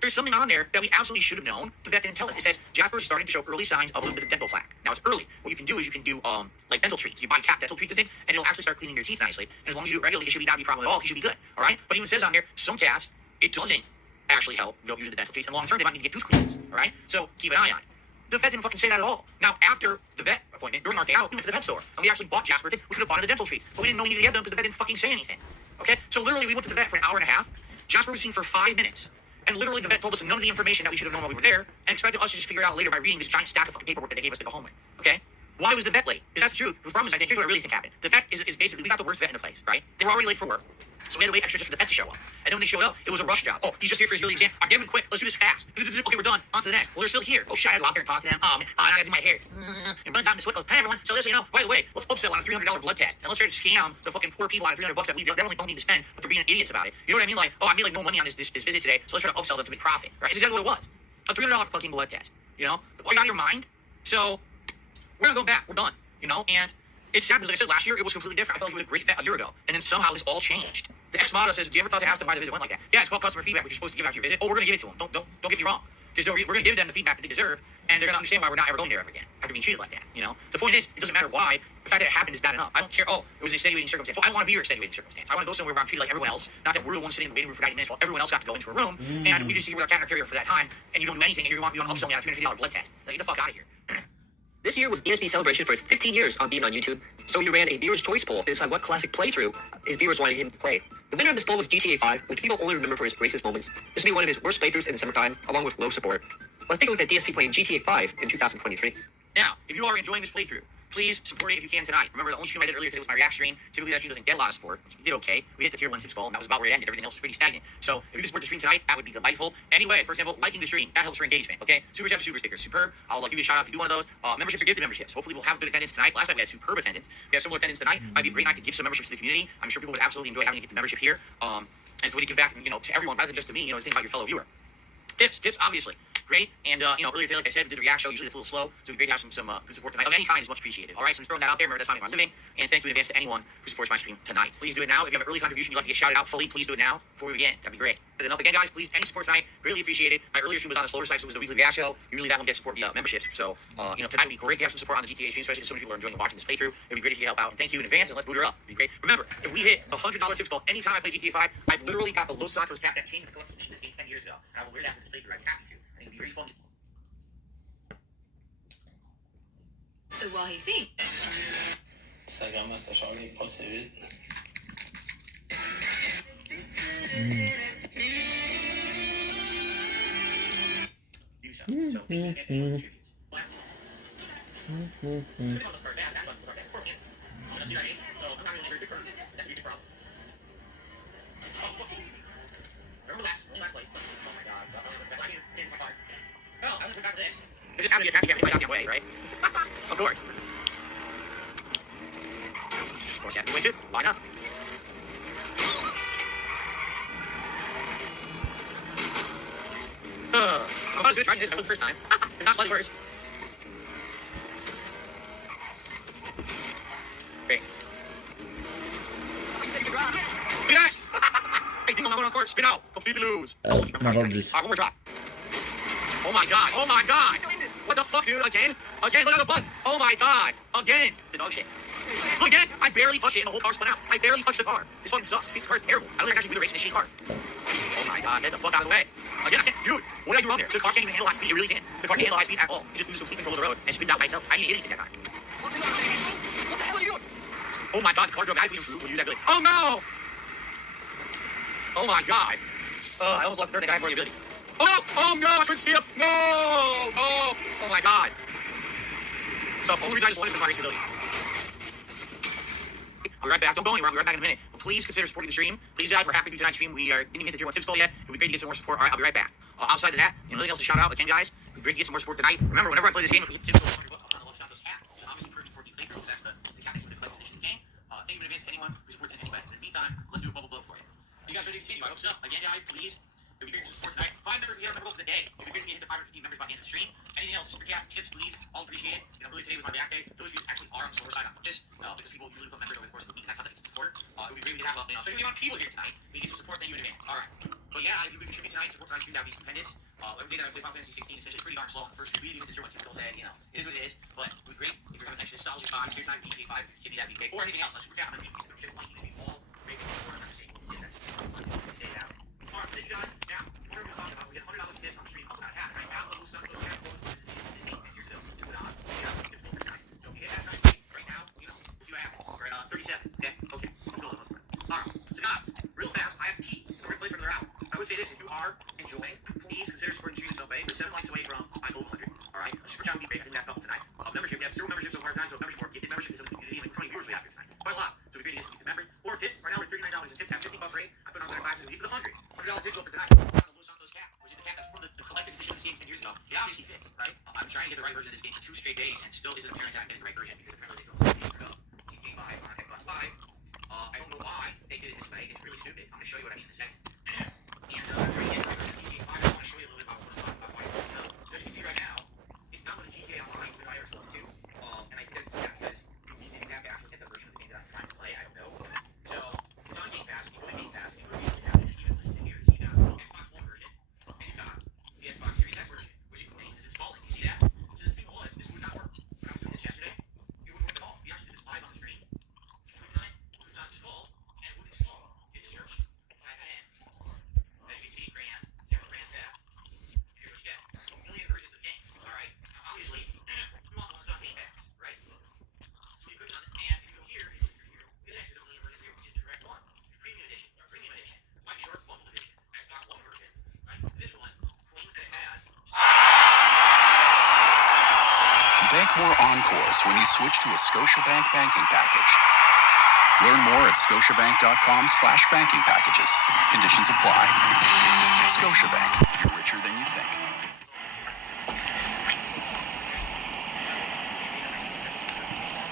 There's something on there that we absolutely should have known. The vet didn't tell us. It says Jasper is starting to show early signs of a little bit of dental plaque. Now it's early. What you can do is you can do like dental treats. You buy cap dental treats, I think, and it'll actually start cleaning your teeth nicely. And as long as you do it regularly, it should not be a problem at all. He should be good. All right. But it even says on there some cats it doesn't actually help. You don't use the dental treats, and long term they might need to get tooth cleanings. All right. So keep an eye on it. The vet didn't fucking say that at all. Now after the vet appointment during our day out, we went to the vet store and we actually bought Jasper things. We could have bought him the dental treats, but we didn't know we needed to get them because the vet didn't fucking say anything. Okay. So literally we went to the vet for an hour and a half. Jasper was seen for 5 minutes. And literally the vet told us none of the information that we should have known while we were there and expected us to just figure it out later by reading this giant stack of fucking paperwork that they gave us to go home with. Okay? Why was the vet late? Because that's the truth. The problem is, I think, here's what I really think happened. The vet is basically, we got the worst vet in the place, right? They were already late for work. So we had to wait extra just for the vet to show up. And then when they showed up, it was a rush job. Oh, he's just here for his yearly exam. I'm getting quick. Let's do this fast. Okay, we're done. On to the next. Well, they're still here. Oh, shit, I gotta go out there and talk to them. I gotta do my hair. And runs out in the sweat goes, hey, everyone. So this, by the way, let's upsell on a $300 blood test. And let's try to scam the fucking poor people out of $300 that we definitely don't need to spend, but they're being idiots about it. You know what I mean? Like, oh, I made like no money on this visit today, so let's try to upsell them to make profit. Right? It's exactly what it was. A $300 fucking blood test. You know? Are you out of your mind? So, we're gonna go back. We're done. You know? And it's sad because, like I said, last year it was completely different. I felt like we had a great vet a year ago. And then somehow this all changed. The ex-motto says, do you ever thought to ask them why the visit went like that? Yeah, it's called customer feedback, which you're supposed to give after your visit. Oh, we're going to give it to them. Don't get me wrong. Because we're going to give them the feedback that they deserve, and they're going to understand why we're not ever going there ever again after being treated like that, you know? The point is, it doesn't matter why. The fact that it happened is bad enough. I don't care, oh, it was an extenuating circumstance. Well, I don't want to be your extenuating circumstance. I want to go somewhere where I'm treated like everyone else, not that we're the ones sitting in the waiting room for 90 minutes while everyone else got to go into a room, and we just sit here with our cat in our carrier for that time, and you don't do anything, and you want to upsell me on a $350 blood test. Like, get the fuck out of here. This year was DSP Celebration for his 15 years on being on YouTube, so he ran a viewer's choice poll to decide what classic playthrough his viewers wanted him to play. The winner of this poll was GTA 5, which people only remember for his racist moments. This will be one of his worst playthroughs in the summertime, along with low support. Let's take a look at DSP playing GTA 5 in 2023. Now, if you are enjoying this playthrough, please support it if you can tonight. Remember, the only stream I did earlier today was my React stream. Typically, that stream doesn't get a lot of support. We did okay. We hit the tier 1 tips goal, and that was about where it ended. Everything else was pretty stagnant. So, if you can support the stream tonight, that would be delightful. Anyway, for example, liking the stream, that helps for engagement, okay? Super chat, super stickers, superb. I'll give you a shout out if you do one of those. Memberships are gifted memberships. Hopefully, we'll have good attendance tonight. Last time we had superb attendance. We have similar attendance tonight. Might be a great night to give some memberships to the community. I'm sure people would absolutely enjoy having you get the membership here. And it's a way to give back, to everyone, rather than just to me, think about your fellow viewer. Tips, obviously. Great, and earlier today, like I said, we did the React show. Usually it's a little slow, so it'd be great to have some good support tonight. Of any kind is much appreciated. All right, so I'm throwing that out there. Remember, that's how I'm living. And thank you in advance to anyone who supports my stream tonight. Please do it now. If you have an early contribution you'd like to get shouted out fully, please do it now before we begin. That'd be great. But enough again, guys. Please, any support tonight, greatly appreciated. My earlier stream was on the slower side, so it was the weekly React show. Usually that one gets support via memberships. So, tonight would be great to have some support on the GTA stream, especially because so many people are enjoying watching this playthrough. It'd be great if you could help out. And thank you in advance, and let's boot her up. It'd be great. Remember, if we hit $100 tips goal anytime I play GTA 5, I've literally got the Los Santos cap that came to the collection this game 10 years ago. And I will wear that for this playthrough. I'd be happy to. I think it'd be very fun. So while he thinks. Ça commence à charger pas assez vite. Do so. So thank you guys for your contributions. So I'm not really very good birds. That's a big problem. Oh, fuck you. Remember last place. Oh my god. I didn't my card. Oh, I went back to this. It just happened to get my goddamn way, right? Of course. Of course, you have to win too. Why not? I was good trying this. That was the first time. It's not slightly worse. Okay. Look at that! Hey, Dingle, now on court. Spin out. Completely lose. My apologies. One more drop. Oh my god. Oh my god. What the fuck, dude? Again? Again, look at the bus. Oh my god. Again. The dog shit. Look again. I barely touched it and the whole car spun out. I barely touched the car. This fucking sucks. This car is terrible. I don't think I can actually do the race in a shitty car. Oh my god. Get the fuck out of the way. Again, I can't. Dude, what did I do wrong there? The car can't even handle high speed. It really can't. The car can't handle high speed at all. It just loses complete control of the road and spins out by itself. I need an idiot to that car. What the hell are you doing? Oh my god, the car dramatically improved when you use that ability. Oh no! Oh my god. I almost lost the third thing I have for the ability. Oh no, I couldn't see him. No! Oh my god. So, only reason I just wanted the car ability. I'll be right back. Don't go anywhere. I'll be right back in a minute. But please consider supporting the stream. Please, guys, we're halfway through tonight's stream. We didn't even hit the tier 1 tips goal yet. It would be great to get some more support. All right, I'll be right back. Outside of that, anything else to shout out again, guys? It would be great to get some more support tonight. Remember, whenever I play this game, if we hit tips goal, $100 on the Los Santos app. So obviously, purchase for the playthrough. That's the captain for the collector's edition of the game. Thank you in advance to anyone who supports anybody. In the meantime, let's do a bubble blow for you. You guys ready to continue? I hope so. Again, guys, please. It would be great to support tonight. 5 members, we have a member goal for the day. It would be great to hit the 515 members by the end of the stream. Anything else, super chat, tips, please. All appreciate it. You know, really today was my back day. Those streams actually are on the slower side on purchase, because people usually become members over the course of the week, and that's how they get support. It would be great to have, especially the amount of people here tonight. We get some support, thank you in advance. Alright. But yeah, if you could contribute tonight, support tonight's stream, that would be stupendous. Every day that I play Final Fantasy 16, essentially pretty darn slow on the first week. We didn't get the 0 1 tips goal today, you know. It is what it is. But it would be great if you're having extra nostalgia vibes, here's tonight, GTA 5, City, that'd be great. Or anything else, like super chat, membership, like, you can be all great support on our stream. Say that. Alright, thank you guys. Now, what are we talking about? We get $100 tips on the stream, about half, right? Now, those cats and you're still doing it on. Yeah, it's difficult for tonight. So if you hit that night right now, you know, we'll see what happens. We're at 37. Okay, okay. Alright, so guys, real fast, I have a key. We're gonna play further out. I would say this, if you are enjoying, please consider supporting the stream in some way. We're 7 likes away from my goal of 100. Alright, a super chat would be great. I think we have a couple tonight. Membership, we have 0 membership so far tonight, so membership or gifted membership is something you didn't even how many viewers we have here tonight. Quite a lot. So it'd be great to get some gifted members. Or a tip. Right now we're $39 in tips, have 50 bucks rate. I put on better classes and leave for the $100 tip goal for tonight. On the Los Santos cap, which is the cap that's from the collector's edition of this game 10 years ago. It obviously fits, right? I'm trying to get the right version of this game for 2 straight days and still isn't appearing that I'm getting the right version because apparently they don't GTA 5 on Xbox Live. I don't know why they did it this way. It's really stupid. I'm gonna show you what I mean in a second. And I'm trying to get the right version of GTA 5. I want to show you a little bit about why it's going on. So as you can see right now, it's not with GTA Online that I ever told you to. And I think that's because you didn't have to actually get the version of the game that I'm trying to play. I don't know. So it's on Game Pass. And you go to Game Pass and you go to Game Pass and you listen here. You see that Xbox One version and you got the Xbox Series X version, which you can is installing. You see that? So the thing was, this would not work. When I was doing this yesterday, it wouldn't work at all. We actually did this live on the screen. Clicked on it, it was not installed, and it wouldn't install. Hit search, type it in. As you can see, Grand Theft. And here's what you get. 1 million versions of the game. Alright? Now obviously, we want the ones on Game Pass, right? So you click on it, and if you go here, it goes through here. It actually doesn't versions here, which is the direct one. Premium edition, White Shark Bundle edition, Xbox One version. Right? This one claims that it has. Bank more Encores when you switch to a Scotiabank banking package. Learn more at scotiabank.com/banking packages. Conditions apply. Scotiabank, you're richer than you think.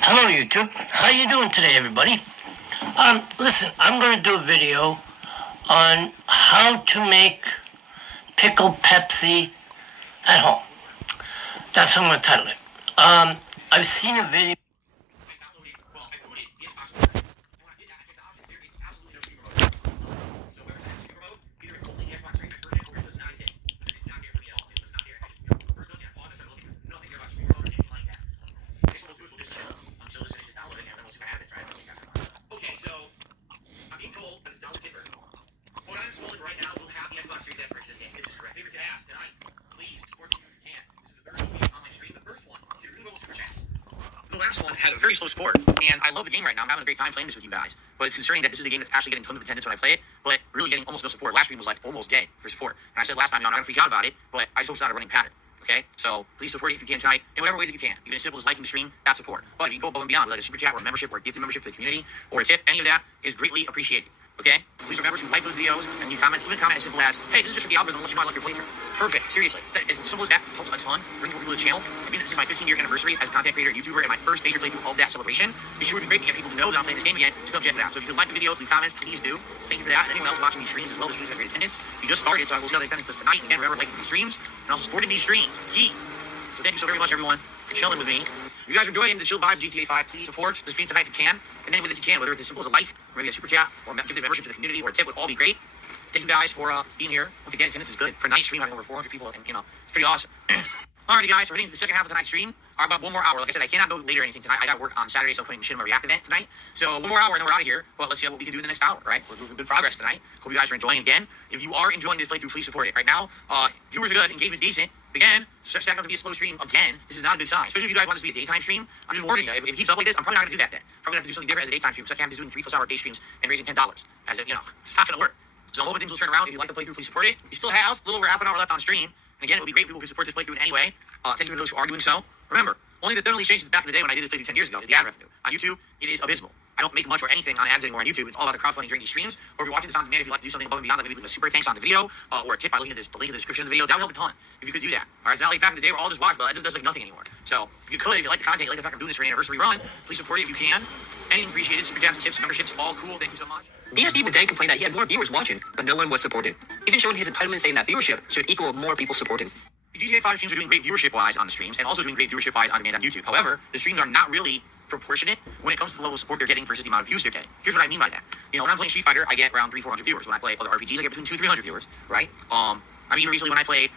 Hello YouTube, how you doing today everybody? Listen, I'm going to do a video on how to make pickled Pepsi at home. That's what I'm going to title it. I've seen a video. Okay, so I'm being told that it's not legit version. What I'm installing right now will have the Xbox Series X version of the game. This is correct. Favorite to ask tonight. Please support the if you can. This is the third video on my stream. The first one did really well with super chats. The last one had a very slow support, and I love the game right now. I'm having a great time playing this with you guys. But it's concerning that this is a game that's actually getting tons of attendance when I play it, but really getting almost no support. Last stream was like almost dead for support. And I said last time, I'm gonna freak out about it, but I just hope it's not a running pattern. Okay, so please support it if you can tonight in whatever way that you can. Even as simple as liking the stream, that's support. But if you go above and beyond, like a super chat or a membership or a gifted membership to the community or a tip, any of that is greatly appreciated. Okay, please remember to like those videos and you comment, even comment as simple as, hey, this is just for the algorithm, let you know I like your playthrough. Perfect, seriously. That, as simple as that, helps a ton. Bring more people to the channel. I mean, this is my 15-year anniversary as a content creator and YouTuber and my first major playthrough of that celebration. It sure would be great to get people to know that I'm playing this game again to come check it out. So if you can like the videos, leave comments, please do. Thank you for that. And anyone else watching these streams as well, the streams have great attendance. You just started, so I will see how the attendance is tonight. And again, remember liking these streams and also supporting these streams. It's key. So thank you so very much, everyone, for chilling with me. If you guys are enjoying the chill vibes of GTA 5, please support the stream tonight if you can. And anything that you can, whether it's as simple as a like, or maybe a super chat, or give the membership to the community, or a tip would all be great. Thank you guys for being here. Once again, attendance is good. For a night stream, having over 400 people, and it's pretty awesome. Alrighty, guys, so we're heading to the second half of the night stream. About 1 more hour. Like I said, I cannot go later or anything tonight. I got work on Saturday, so I'm putting shit on my React event tonight. So 1 more hour, and then we're out of here. But let's see what we can do in the next hour, right? We're moving good progress tonight. Hope you guys are enjoying again. If you are enjoying this playthrough, please support it. Right now, viewers are good, engagement's decent. Again, stacking up to be a slow stream again. This is not a good sign, especially if you guys want this to be a daytime stream. I'm just warning you. If it keeps up like this, I'm probably not gonna do that then. Probably gonna have to do something different as a daytime stream. So I can't be doing 3+ hour day streams and raising $10. As if, it's not gonna work. So I'm hoping things will turn around. If you like the playthrough, please support it. We still have a little over half an hour left on stream. And again, it would be great if people could support this playthrough in any way. Thank you for those who are doing so. Remember, only the thoroughly changed back in the day when I did this playthrough 10 years ago is the ad revenue. On YouTube, it is abysmal. I don't make much or anything on ads anymore on YouTube. It's all about the crowdfunding during these streams. Or if you're watching this on demand, if you'd like to do something above and beyond, like maybe leave a super thanks on the video, or a tip by looking at the link in the description of the video, that would help a ton if you could do that. All right, it's not like back in the day where all just watch, but it just does like nothing anymore. So if you could, if you like the content, you like the fact I'm doing this for an anniversary run, please support it if you can. Anything appreciated. Super chats, tips, memberships, all cool. Thank you so much. DSP would then complain that he had more viewers watching, but no one was supporting, even showing his entitlement saying that viewership should equal more people supporting. The GTA 5 streams are doing great viewership-wise on the streams, and also doing great viewership-wise on demand on YouTube. However, the streams are not really proportionate when it comes to the level of support they're getting versus the amount of views they're getting. Here's what I mean by that. When I'm playing Street Fighter, I get around 300-400 viewers. When I play other RPGs, I get between 200-300 viewers, right? Even recently when I played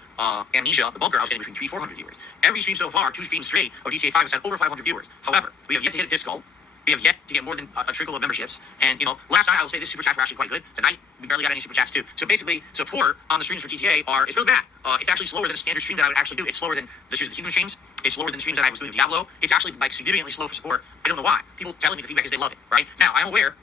Amnesia, the Bunker, I was getting between 300-400 viewers. Every stream so far, 2 streams straight of GTA 5 has had over 500 viewers. However, we have yet to hit a disco. We have yet to get more than a trickle of memberships. And, last night I will say this super chats were actually quite good. Tonight, we barely got any super chats too. So basically, support on the streams for GTA it's really bad. It's actually slower than a standard stream that I would actually do. It's slower than the Tears of the Kingdom streams. It's slower than the streams that I was doing Diablo. It's actually significantly slow for support. I don't know why. People telling me the feedback is they love it, right? Now, I'm aware.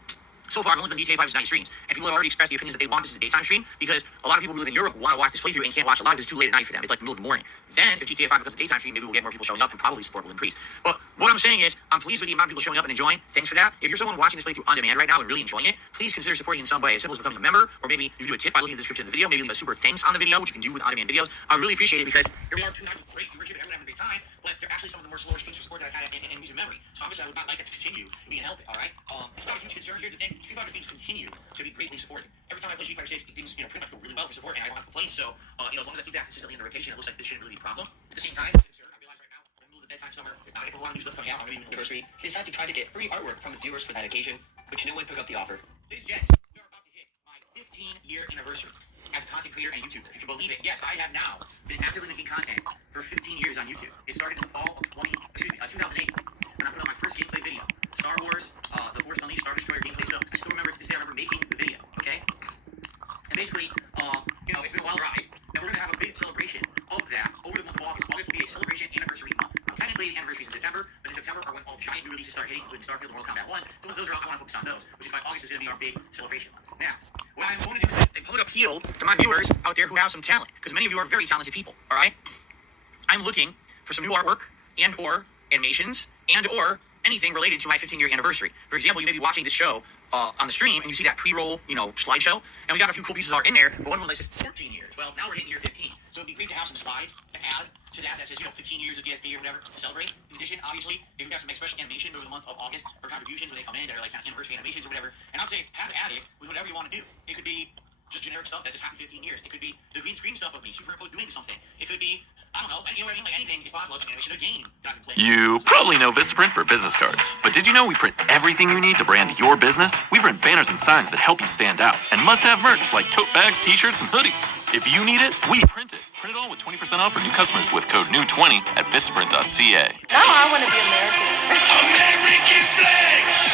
So far, I've only done GTA 5's night streams, and people have already expressed the opinions that they want this as a daytime stream because a lot of people who live in Europe want to watch this playthrough and can't watch it live because it's too late at night for them. It's like the middle of the morning. Then, if GTA 5 becomes a daytime stream, maybe we'll get more people showing up and probably support will increase. But what I'm saying is, I'm pleased with the amount of people showing up and enjoying. Thanks for that. If you're someone watching this playthrough on demand right now and really enjoying it, please consider supporting in some way, as simple as becoming a member, or maybe you do a tip by looking at the description of the video, maybe leave a super thanks on the video, which you can do with on-demand videos. I really appreciate it because here we are, 2 nights of great viewership and everyone having a great time, but they're actually some of the more slower streams for support that I had in recent memory. So obviously I would not like that to continue if we can help it, alright? It's not a huge concern. Here's the thing, Street Fighter streams continue to be greatly supported. Every time I play Street Fighter 6, things pretty much go really well for support, and I don't have complaints. So as long as I keep that consistently in the rotation, it looks like this shouldn't really be a problem. At the same time, I realize right now, in the middle of the bedtime summer, there's not a lot of new stuff coming out. I'm maybe Anniversary, he decided to try to get free artwork from his viewers for that occasion, which no one took up the offer. Ladies and gents, we are about to hit my 15-year anniversary as a content creator and YouTuber. If you can believe it, yes, I have now been actively making content for 15 years on YouTube. It started in the fall of 2008, when I put out my first gameplay video. Star Wars, The Force Unleashed, Star Destroyer gameplay. So I still remember to this day, I remember making the video, okay? And basically, it's been a wild ride, and we're going to have a big celebration of that over the month of August. August will be a celebration anniversary month. Now, technically, the anniversary is in September, but in September are when all giant new releases start hitting, including Starfield and Mortal Kombat 1. So once those are out, I want to focus on those, which is why August is going to be our big celebration month. Now, what I'm going to do is a public appeal to my viewers out there who have some talent, because many of you are very talented people, all right? I'm looking for some new artwork and or animations and or anything related to my 15-year anniversary. For example, you may be watching this show on the stream, and you see that pre-roll, slideshow, and we got a few cool pieces of art in there, but one of them that says 14 years. Well, now we're hitting year 15, so it'd be great to have some slides to add to that says, 15 years of DSP or whatever to celebrate. In addition, obviously, if we've got some expression animations over the month of August or contributions when they come in that are like kind of anniversary animations or whatever, and I'd say have at it with whatever you want to do. It could be just generic stuff that just happened 15 years. It could be the green screen stuff of me superimposed doing something. It could be, I don't know, like anything is possible. It's an animation of a game that I've been playing. You probably know Vistaprint for business cards, but did you know we print everything you need to brand your business? We print banners and signs that help you stand out, and must-have merch like tote bags, t-shirts, and hoodies. If you need it, we print it. Print it all with 20% off for new customers with code NEW20 at Vistaprint.ca. Now I want to be American. American flags!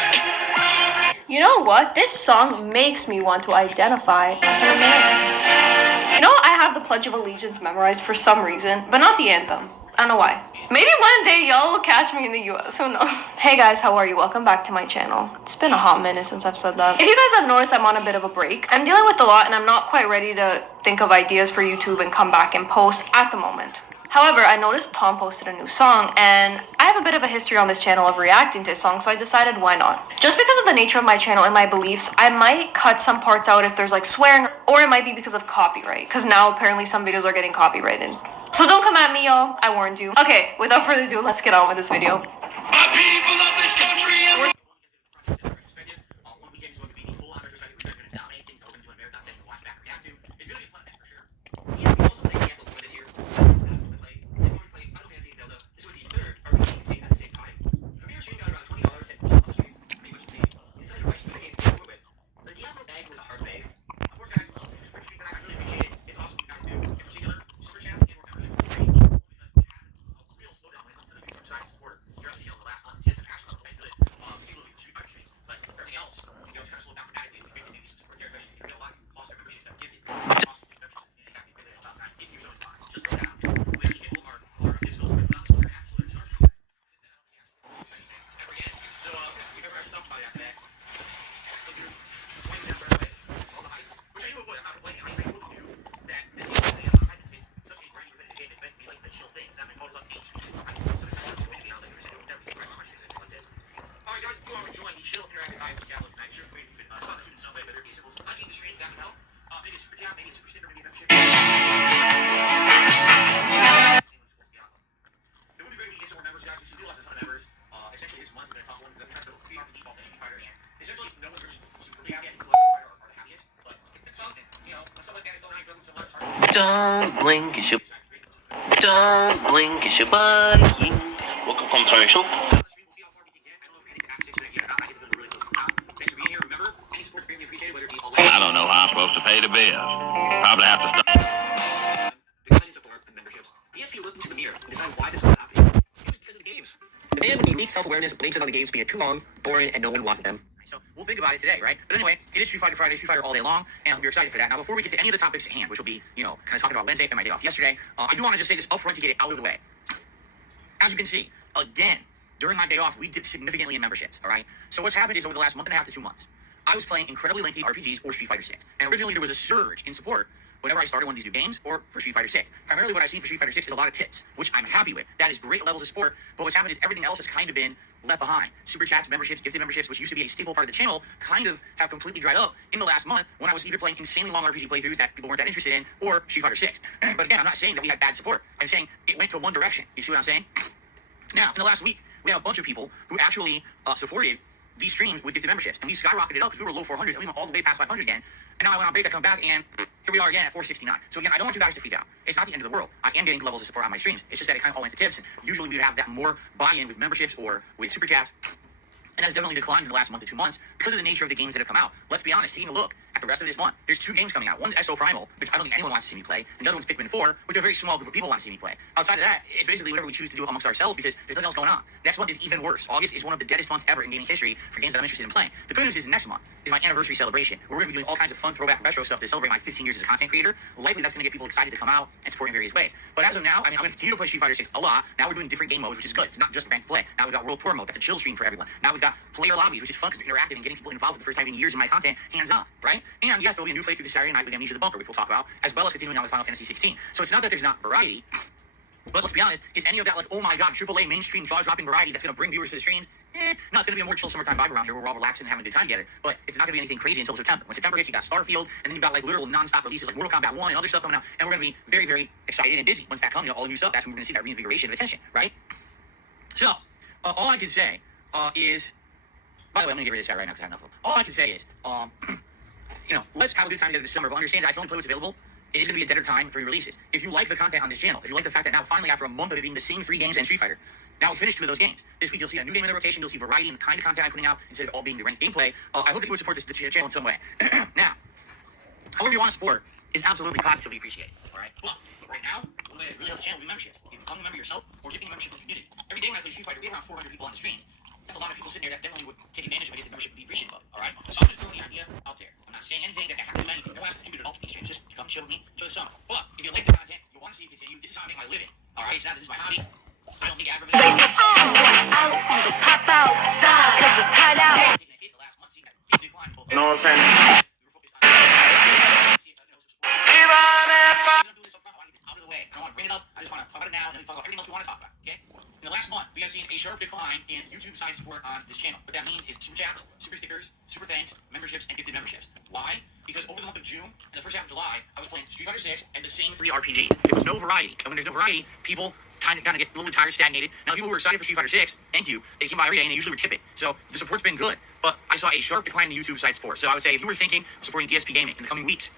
You know what? This song makes me want to identify as an American. I have the Pledge of Allegiance memorized for some reason, but not the anthem. I don't know why. Maybe one day y'all will catch me in the US, who knows? Hey guys, how are you? Welcome back to my channel. It's been a hot minute since I've said that. If you guys have noticed, I'm on a bit of a break. I'm dealing with a lot and I'm not quite ready to think of ideas for YouTube and come back and post at the moment. However, I noticed Tom posted a new song, and I have a bit of a history on this channel of reacting to his song, so I decided why not. Just because of the nature of my channel and my beliefs, I might cut some parts out if there's swearing, or it might be because of copyright, because now apparently some videos are getting copyrighted. So don't come at me, y'all. I warned you. Okay, without further ado, let's get on with this video. My people of this country. This was the third RPG to take at the same time. Don't blink, it's your. Don't blink, it's your buddy. Welcome home, commercial. I don't know how I'm supposed to pay the bill. Probably have to start. DSP looked into the mirror and decided why this was happening. It was because of the games. The man with the least self-awareness blames it on the games being too long, boring, and no one wanted them. So we'll think about it today, right? But anyway, it is Street Fighter Friday, Street Fighter all day long, and I hope you're excited for that. Now, before we get to any of the topics at hand, which will be, kind of talking about Wednesday and my day off yesterday, I do want to just say this up front to get it out of the way. As you can see, again, during my day off, we dipped significantly in memberships, all right? So what's happened is over the last month and a half to 2 months, I was playing incredibly lengthy RPGs or Street Fighter 6. And originally there was a surge in support whenever I started one of these new games or for Street Fighter 6. Primarily what I've seen for Street Fighter 6 is a lot of tips, which I'm happy with. That is great levels of support, but what's happened is everything else has kind of been left behind. Super chats, memberships, gifted memberships, which used to be a staple part of the channel, kind of have completely dried up in the last month when I was either playing insanely long RPG playthroughs that people weren't that interested in or Street Fighter 6. But again, I'm not saying that we had bad support. I'm saying it went to one direction. You see what I'm saying? Now, in the last week, we have a bunch of people who actually supported these streams with gifted memberships, and we skyrocketed up because we were low 400s, and we went all the way past 500 again. And now I went on break, I come back, and here we are again at 469. So again, I don't want you guys to freak out. It's not the end of the world. I am getting levels of support on my streams. It's just that it kind of all went to tips, and usually we would have that more buy-in with memberships or with super chats. And that's definitely declined in the last month to 2 months because of the nature of the games that have come out. Let's be honest, taking a look at the rest of this month, there's 2 games coming out. One's SO Primal, which I don't think anyone wants to see me play, and the other one's Pikmin 4, which a very small group of people want to see me play. Outside of that, it's basically whatever we choose to do amongst ourselves because there's nothing else going on. Next month is even worse. August is one of the deadest months ever in gaming history for games that I'm interested in playing. The good news is next month is my anniversary celebration, where we're going to be doing all kinds of fun throwback retro stuff to celebrate my 15 years as a content creator. Likely that's going to get people excited to come out and support in various ways. But as of now, I'm going to continue to play Street Fighter 6 a lot. Now we're doing different game modes, which is good. It's not just ranked play. Now we've got World Tour mode. That's a chill stream for everyone. Now we've got player lobbies, which is fun because we're interactive and getting people involved for the first time in years in my content, hands on, right? And yes, there'll be a new playthrough this Saturday night with Amnesia the Bunker, which we'll talk about, as well as continuing on with Final Fantasy 16. So it's not that there's not variety, but let's be honest, is any of that like, oh my god, AAA mainstream jaw-dropping variety that's going to bring viewers to the streams? No, it's going to be a more chill summertime vibe around here where we're all relaxing and having a good time together, but it's not going to be anything crazy until September. When September hits, you got Starfield, and then you've got like literal non-stop releases like Mortal Kombat 1 and other stuff coming out, and we're going to be very, very excited and busy. Once that comes, all new stuff, that's when we're going to see that reinvigoration of attention, right? So, all I can say is, by the way, I'm going to get rid of this guy right now because I have enough of him. All I can say is, let's have a good time together this summer, but understand that I can only play what's available. It is going to be a deader time for new releases. If you like the content on this channel, if you like the fact that now finally after a month of it being the same 3 games and Street Fighter, now we've finished 2 of those games. This week you'll see a new game in the rotation, you'll see variety in the kind of content I'm putting out instead of all being the ranked gameplay. I hope that you would support the channel in some way. Now, however you want to support is absolutely positively appreciated. Alright? But right now, one way to really help the channel will be membership. You can become a member yourself or giving membership to the community. Every day when I play Street Fighter, we have around 400 people on the stream. That's a lot of people sitting there that definitely would take advantage of it if the membership would be appreciative of. Alright? So I'm just throwing the idea out there. I'm not saying anything that can happen to anything. No one has to do it at all to be streams. Just come chill with me, enjoy the summer. But if you like the content, you want to see it continue, this is how I make my living. Alright? It's not that this is my hobby. I don't think aggravating. Pop outside, cause it's hot out. No offense. I don't want to bring it up. I just want to talk about it now and then talk about everything else we want to talk about. Okay? In the last month, we have seen a sharp decline in YouTube side support on this channel. What that means is super chats, super stickers, super thanks, memberships, and gifted memberships. Why? Because over the month of June and the first half of July, I was playing Street Fighter 6 and the same 3 RPGs. There was no variety. And when there's no variety, people kind of get a little bit tired, stagnated. Now, people who were excited for Street Fighter 6, thank you. They came by every day and they usually were tipping. So the support's been good. But I saw a sharp decline in YouTube side support. So I would say if you were thinking of supporting DSP Gaming in the coming weeks,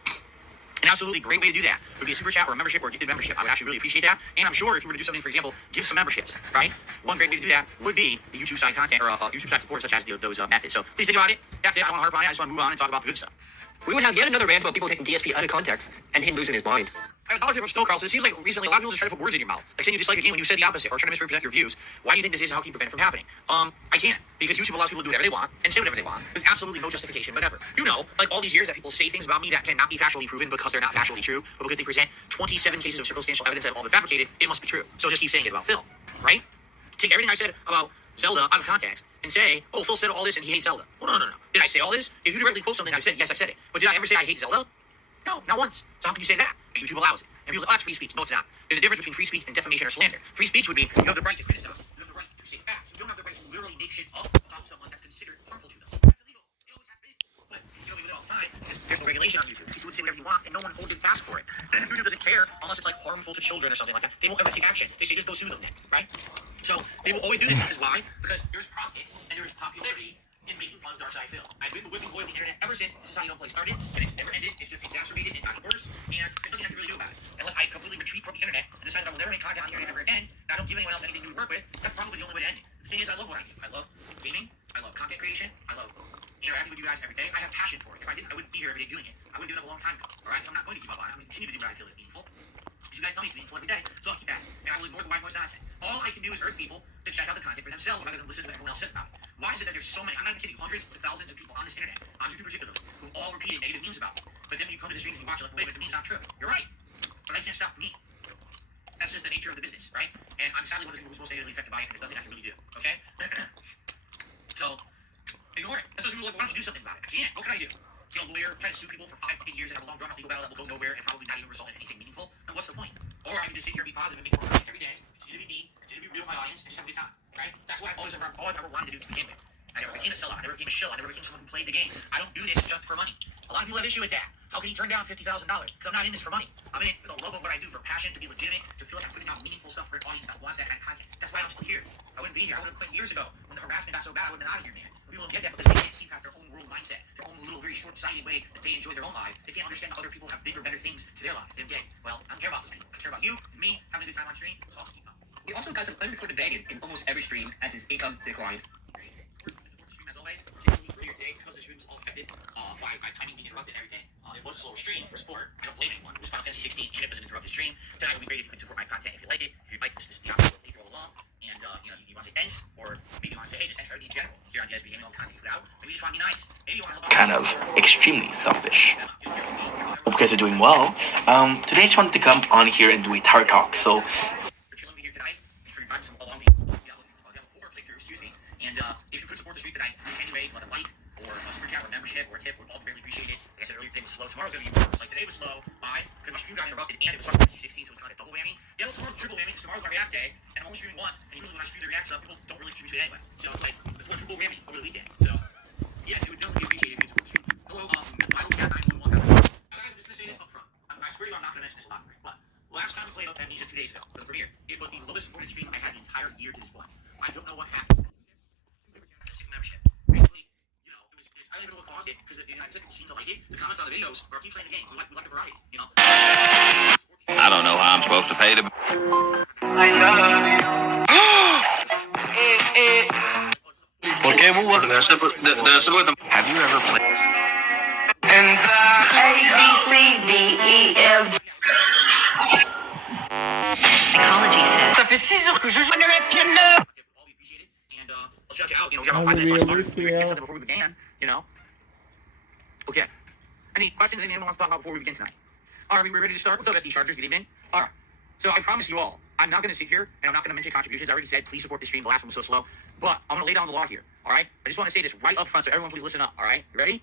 an absolutely great way to do that would be a super chat or a membership or a gifted membership. I would actually really appreciate that. And I'm sure if you were to do something, for example, give some memberships, right? One great way to do that would be the YouTube side content or YouTube side support, such as those methods. So please think about it. That's it. I don't want to harp on it. I just want to move on and talk about the good stuff. We would have yet another rant about people taking DSP out of context and him losing his mind. I have a dollar tip from Snow Carlson. It seems like recently a lot of people just try to put words in your mouth. Like saying you dislike a game when you said the opposite or trying to misrepresent your views. Why do you think this is and how can you prevent it from happening? I can't. Because YouTube allows people to do whatever they want and say whatever they want. There's absolutely no justification, whatever. You know, like all these years that people say things about me that cannot be factually proven because they're not factually true, but because they present 27 cases of circumstantial evidence that have all been fabricated, it must be true. So just keep saying it about Phil, right? Take everything I said about Zelda out of context and say, oh, Phil said all this and he hates Zelda. Well, no. Did I say all this? If you directly quote something I said, yes, I said it. But did I ever say I hate Zelda? No, not once. So how can you say that? And YouTube allows it. And people say, oh, that's free speech. No, it's not. There's a difference between free speech and defamation or slander. Free speech would be, you have the right to criticize. You have the right to say facts. You don't have the right to literally make shit up about someone that's considered harmful to them. That's illegal. It always has been. But, you know, we live all the time because there's no regulation on YouTube. People would say whatever you want and no one hold you fast for it. And YouTube doesn't care unless it's like harmful to children or something like that. They won't ever take action. They say just go sue them then, right? So, they will always do this because why? Because there's profit and there's popularity in making fun of Darkside Phil. I've been the whipping boy of the internet ever since Society Don't Play started, and it's never ended. It's just exacerbated and gotten worse, and there's nothing I can really do about it. Unless I completely retreat from the internet and decide that I will never make content on the internet ever again, and I don't give anyone else anything new to work with, that's probably the only way to end it. The thing is, I love what I do. I love gaming, I love content creation, I love interacting with you guys every day. I have passion for it. If I didn't, I wouldn't be here every day doing it. I wouldn't do it a long time ago, alright? So I'm not going to give up on it. I'm going to continue to do what I feel is meaningful. You guys know me, it's meaningful every day, so I'll keep at it. And I will ignore the white noise nonsense. All I can do is urge people to check out the content for themselves rather than listen to what everyone else says about it. Why is it that there's so many, I'm not even kidding, hundreds of thousands of people on this internet, on YouTube particularly, who've all repeated negative memes about me. But then when you come to the stream and you watch it, like, wait, but the meme's not true. You're right. But I can't stop me. That's just the nature of the business, right? And I'm sadly one of the people who's most negatively affected by it, and there's nothing I can really do, okay? So, ignore it. That's those people are like, why don't you do something about it? I can't. What can I do? Get a lawyer, try to sue people for 5 fucking years and have a long drawn out legal battle that will go nowhere and probably not even result in anything meaningful? And what's the point? Or I can just sit here and be positive and make more content every day, continue to be me, continue to be real with my audience, and just have a good time, right? That's what all I've ever wanted to do to begin with. I never became a sellout. I never became a shill. I never became someone who played the game. I don't do this just for money. A lot of people have issue with that. How can you turn down $50,000? Because I'm not in this for money. I'm in it for the love of what I do, for passion, to be legitimate, to feel like I'm putting out meaningful stuff for an audience that wants that kind of content. That's why I'm still here. I wouldn't be here. I would have quit years ago when the harassment got so bad. I would have been out of here, man. People don't get that because they can't see past their own world mindset, their own little, very short-sighted way that they enjoy their own lives. They can't understand that other people have bigger, better things to their lives. They don't get it. Well, I don't care about those people. I care about you and me having a good time on stream. So I'll keep up. He also got some unrecorded banging in almost every stream as his income declined. As always, earlier today, because the stream was all affected by timing being interrupted and everything. It was a slower stream for support. I don't blame anyone. It was Final Fantasy 16 and it was an interrupted stream. Tonight would be great if you could support my content if you like it. If you'd like this to be optional, leave it all along. And, you want to say thanks, or maybe you want to say, hey, just thanks for everything in general. Here on DSB Gaming, all the content you put out. Maybe you just want to be nice. Maybe you want to help out. Kind of extremely selfish. Hope you guys are doing well. Today I just wanted to come on here and do a Tar Talk. So and if you could support the stream tonight in any way, whether like or a super chat or membership or a tip, we'd all greatly appreciate it. Like I said earlier, today was slow. Tomorrow's gonna be worse. Like today was slow. Why? Because my stream got interrupted and it was Final Fantasy 16, so it's kind of a double whammy. Yeah, well, tomorrow's a triple whammy. Tomorrow's my React day, and I'm only streaming once. And usually when I stream the React stuff, people don't really contribute to it anyway. So it's like the full triple whammy over the weekend. So yes, it would definitely be appreciated if you support the stream. Hello, I will get 911. Now guys, I'm just gonna say this up front. I swear to you, I'm not gonna mention this a lot, but last time I played Amnesia 2 days ago for the premiere, it was the lowest supported stream I had the entire year to this point. I don't know what happened. Membership. Basically, I don't even know what caused it because some people seem to like it. The comments on the videos are keep playing the game. We like the variety, you know. I don't know how I'm supposed to pay to. I love you. ¿Por qué Búho? Debe ser porque Have you ever played? A, B, C, D, E, F. Psychology says. Ça fait 6 heures que je joue. I'll shout you out. We got about 5 minutes left. We did something before we began, Okay. Any questions anyone wants to talk about before we begin tonight? All right, we're ready to start. What's up, SD Chargers? Good evening. All right. So I promise you all, I'm not going to sit here and I'm not going to mention contributions. I already said, please support the stream. The last one was so slow. But I'm going to lay down the law here. All right. I just want to say this right up front, so everyone please listen up. All right. You ready?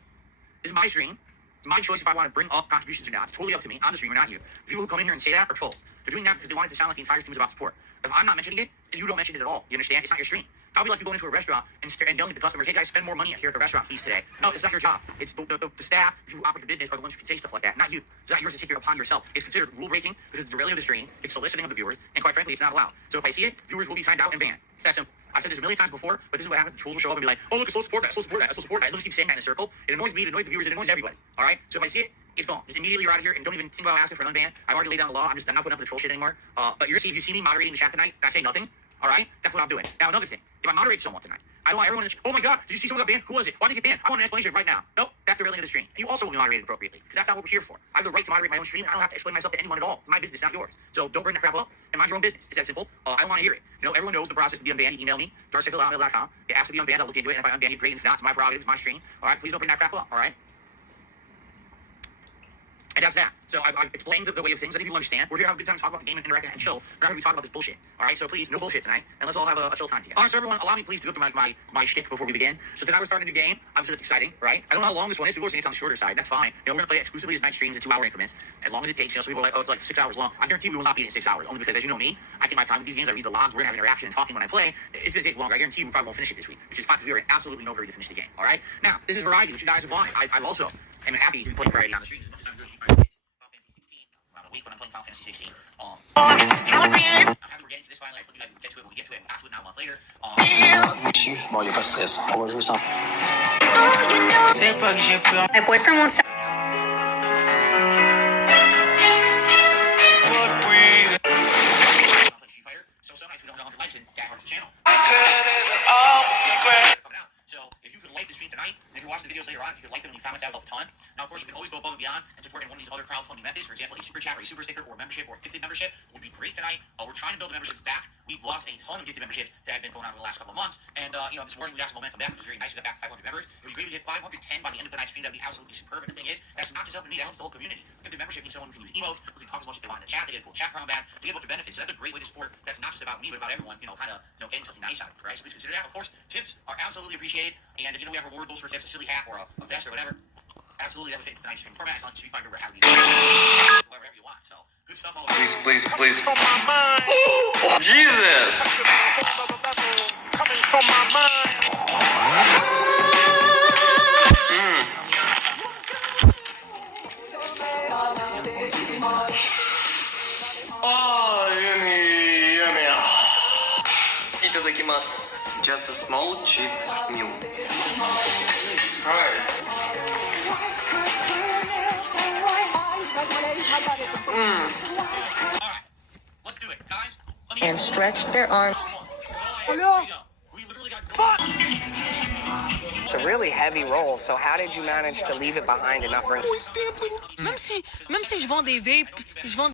This is my stream. It's my choice if I want to bring up contributions or not. It's totally up to me. I'm the streamer, not you. The people who come in here and say that are trolls. They're doing that because they want it to sound like the entire stream is about support. If I'm not mentioning it, then you don't mention it at all. You understand? It's not your stream. I'll be like you going into a restaurant and yelling at the customers, hey guys, spend more money here at the restaurant, please, today. No, it's not your job. It's the staff, the people who operate the business, are the ones who can say stuff like that, not you. It's not yours to take it upon yourself. It's considered rule breaking because it's derailing of the stream, it's soliciting of the viewers, and quite frankly, it's not allowed. So if I see it, viewers will be timed out and banned. It's that simple. I've said this a million times before, but this is what happens. The trolls will show up and be like, oh, look, it's so support that, so support that, so support that. They'll just keep saying that in a circle. It annoys me, it annoys the viewers, it annoys everybody. All right? So if I see it, it's gone. Just immediately you're out of here and don't even think about asking for an unban. I've already laid down the law. I'm not putting up with the troll shit anymore. But you're see, if you see me moderating the chat tonight and I say nothing, all right? That's what I'm doing. Now, another thing. If I moderate someone tonight, I don't want everyone to, oh my God, did you see someone got banned? Who was it? Why did they get banned? I want an explanation right now. Nope. That's the railing of the stream. And you also will be moderated appropriately, because that's not what we're here for. I have the right to moderate my own stream, and I don't have to explain myself to anyone at all. It's my business, not yours. So don't bring that crap up and mind your own business. It's that simple. I don't want to hear it. You know, everyone knows the process to be unbanned. You email me, darcyphil@hotmail.com. You ask to be unbanned, I'll look into it, and if I unban you, great. And if not, it's my prerogative, it's my stream. All right, please don't bring that crap up. All right. And that's that. So I've explained the way of things. I think people understand. We're here to have a good time, talk about the game, and interact and chill. We're not going to be talking about this bullshit. All right. So please, no bullshit tonight, and let's all have a chill time together. All right. So everyone, allow me please to go through my shtick before we begin. So tonight we're starting a new game. Obviously that's exciting, right? I don't know how long this one is. People are saying it's on the shorter side. That's fine. You know, we're going to play it exclusively as night streams in 2-hour increments, as long as it takes. You know, so people are like, oh, it's like 6 hours long. I guarantee we will not beat it in 6 hours. Only because, as you know me, I take my time with these games. I read the logs. We're going to have interaction and talking when I play. It's going to take longer. I guarantee we probably won't finish it this week, which is fine because we are in absolutely no hurry to finish the game. All right. Now this is variety, which you guys have wanted. I also am happy to be playing variety on the streams. When I'm playing Final Fantasy 16. I'm happy we're getting to this finally. I thought you guys would get to it when we get to it. Pass it now a month later. Bon, y'a pas de stress. On va jouer sans. My boyfriend won't stop. So sometimes we don't know how to likes and that hurts the channel. So if you could like the stream tonight, and if you're watching the videos later on, if you could like them and leave comments, that would help a ton. Now, of course, you can always go above and beyond and support in one of these other crowdfunding methods. For example, a super chat or a super sticker or a membership or a gifted membership would be great tonight. We're trying to build the memberships back. We've lost a ton of gifted memberships that have been going on over the last couple of months. And, you know, this morning we got some momentum back, which is very nice. We got back to 500 members. If we agree we get 510 by the end of the night stream, that would be absolutely superb. And the thing is, that's not just helping me, that helps the whole community. Gifted membership means someone who can use emotes, who can talk as much as they want in the chat, they get a cool chat back, they get a bunch of benefits. So that's a great way to support. That's not just about me, but about everyone, you know, kind of, you know, getting something nice out of it, right? So please consider that. Of course, tips are absolutely appreciated. And, you know, we have reward goals for tips, a silly hat or a vest or whatever. Absolutely, that would fit into tonight's stream format. As long as you find whatever you want. So, good stuff all over. Please. Jesus! Coming from my mind. Oh, yummy. Itadakimasu. Just a small cheat meal. Surprise. Alright, let's do it, guys. And stretch their arms. It's a really heavy roll, so how did you manage to leave it behind and not bring... Même si je vends des vapes, je vends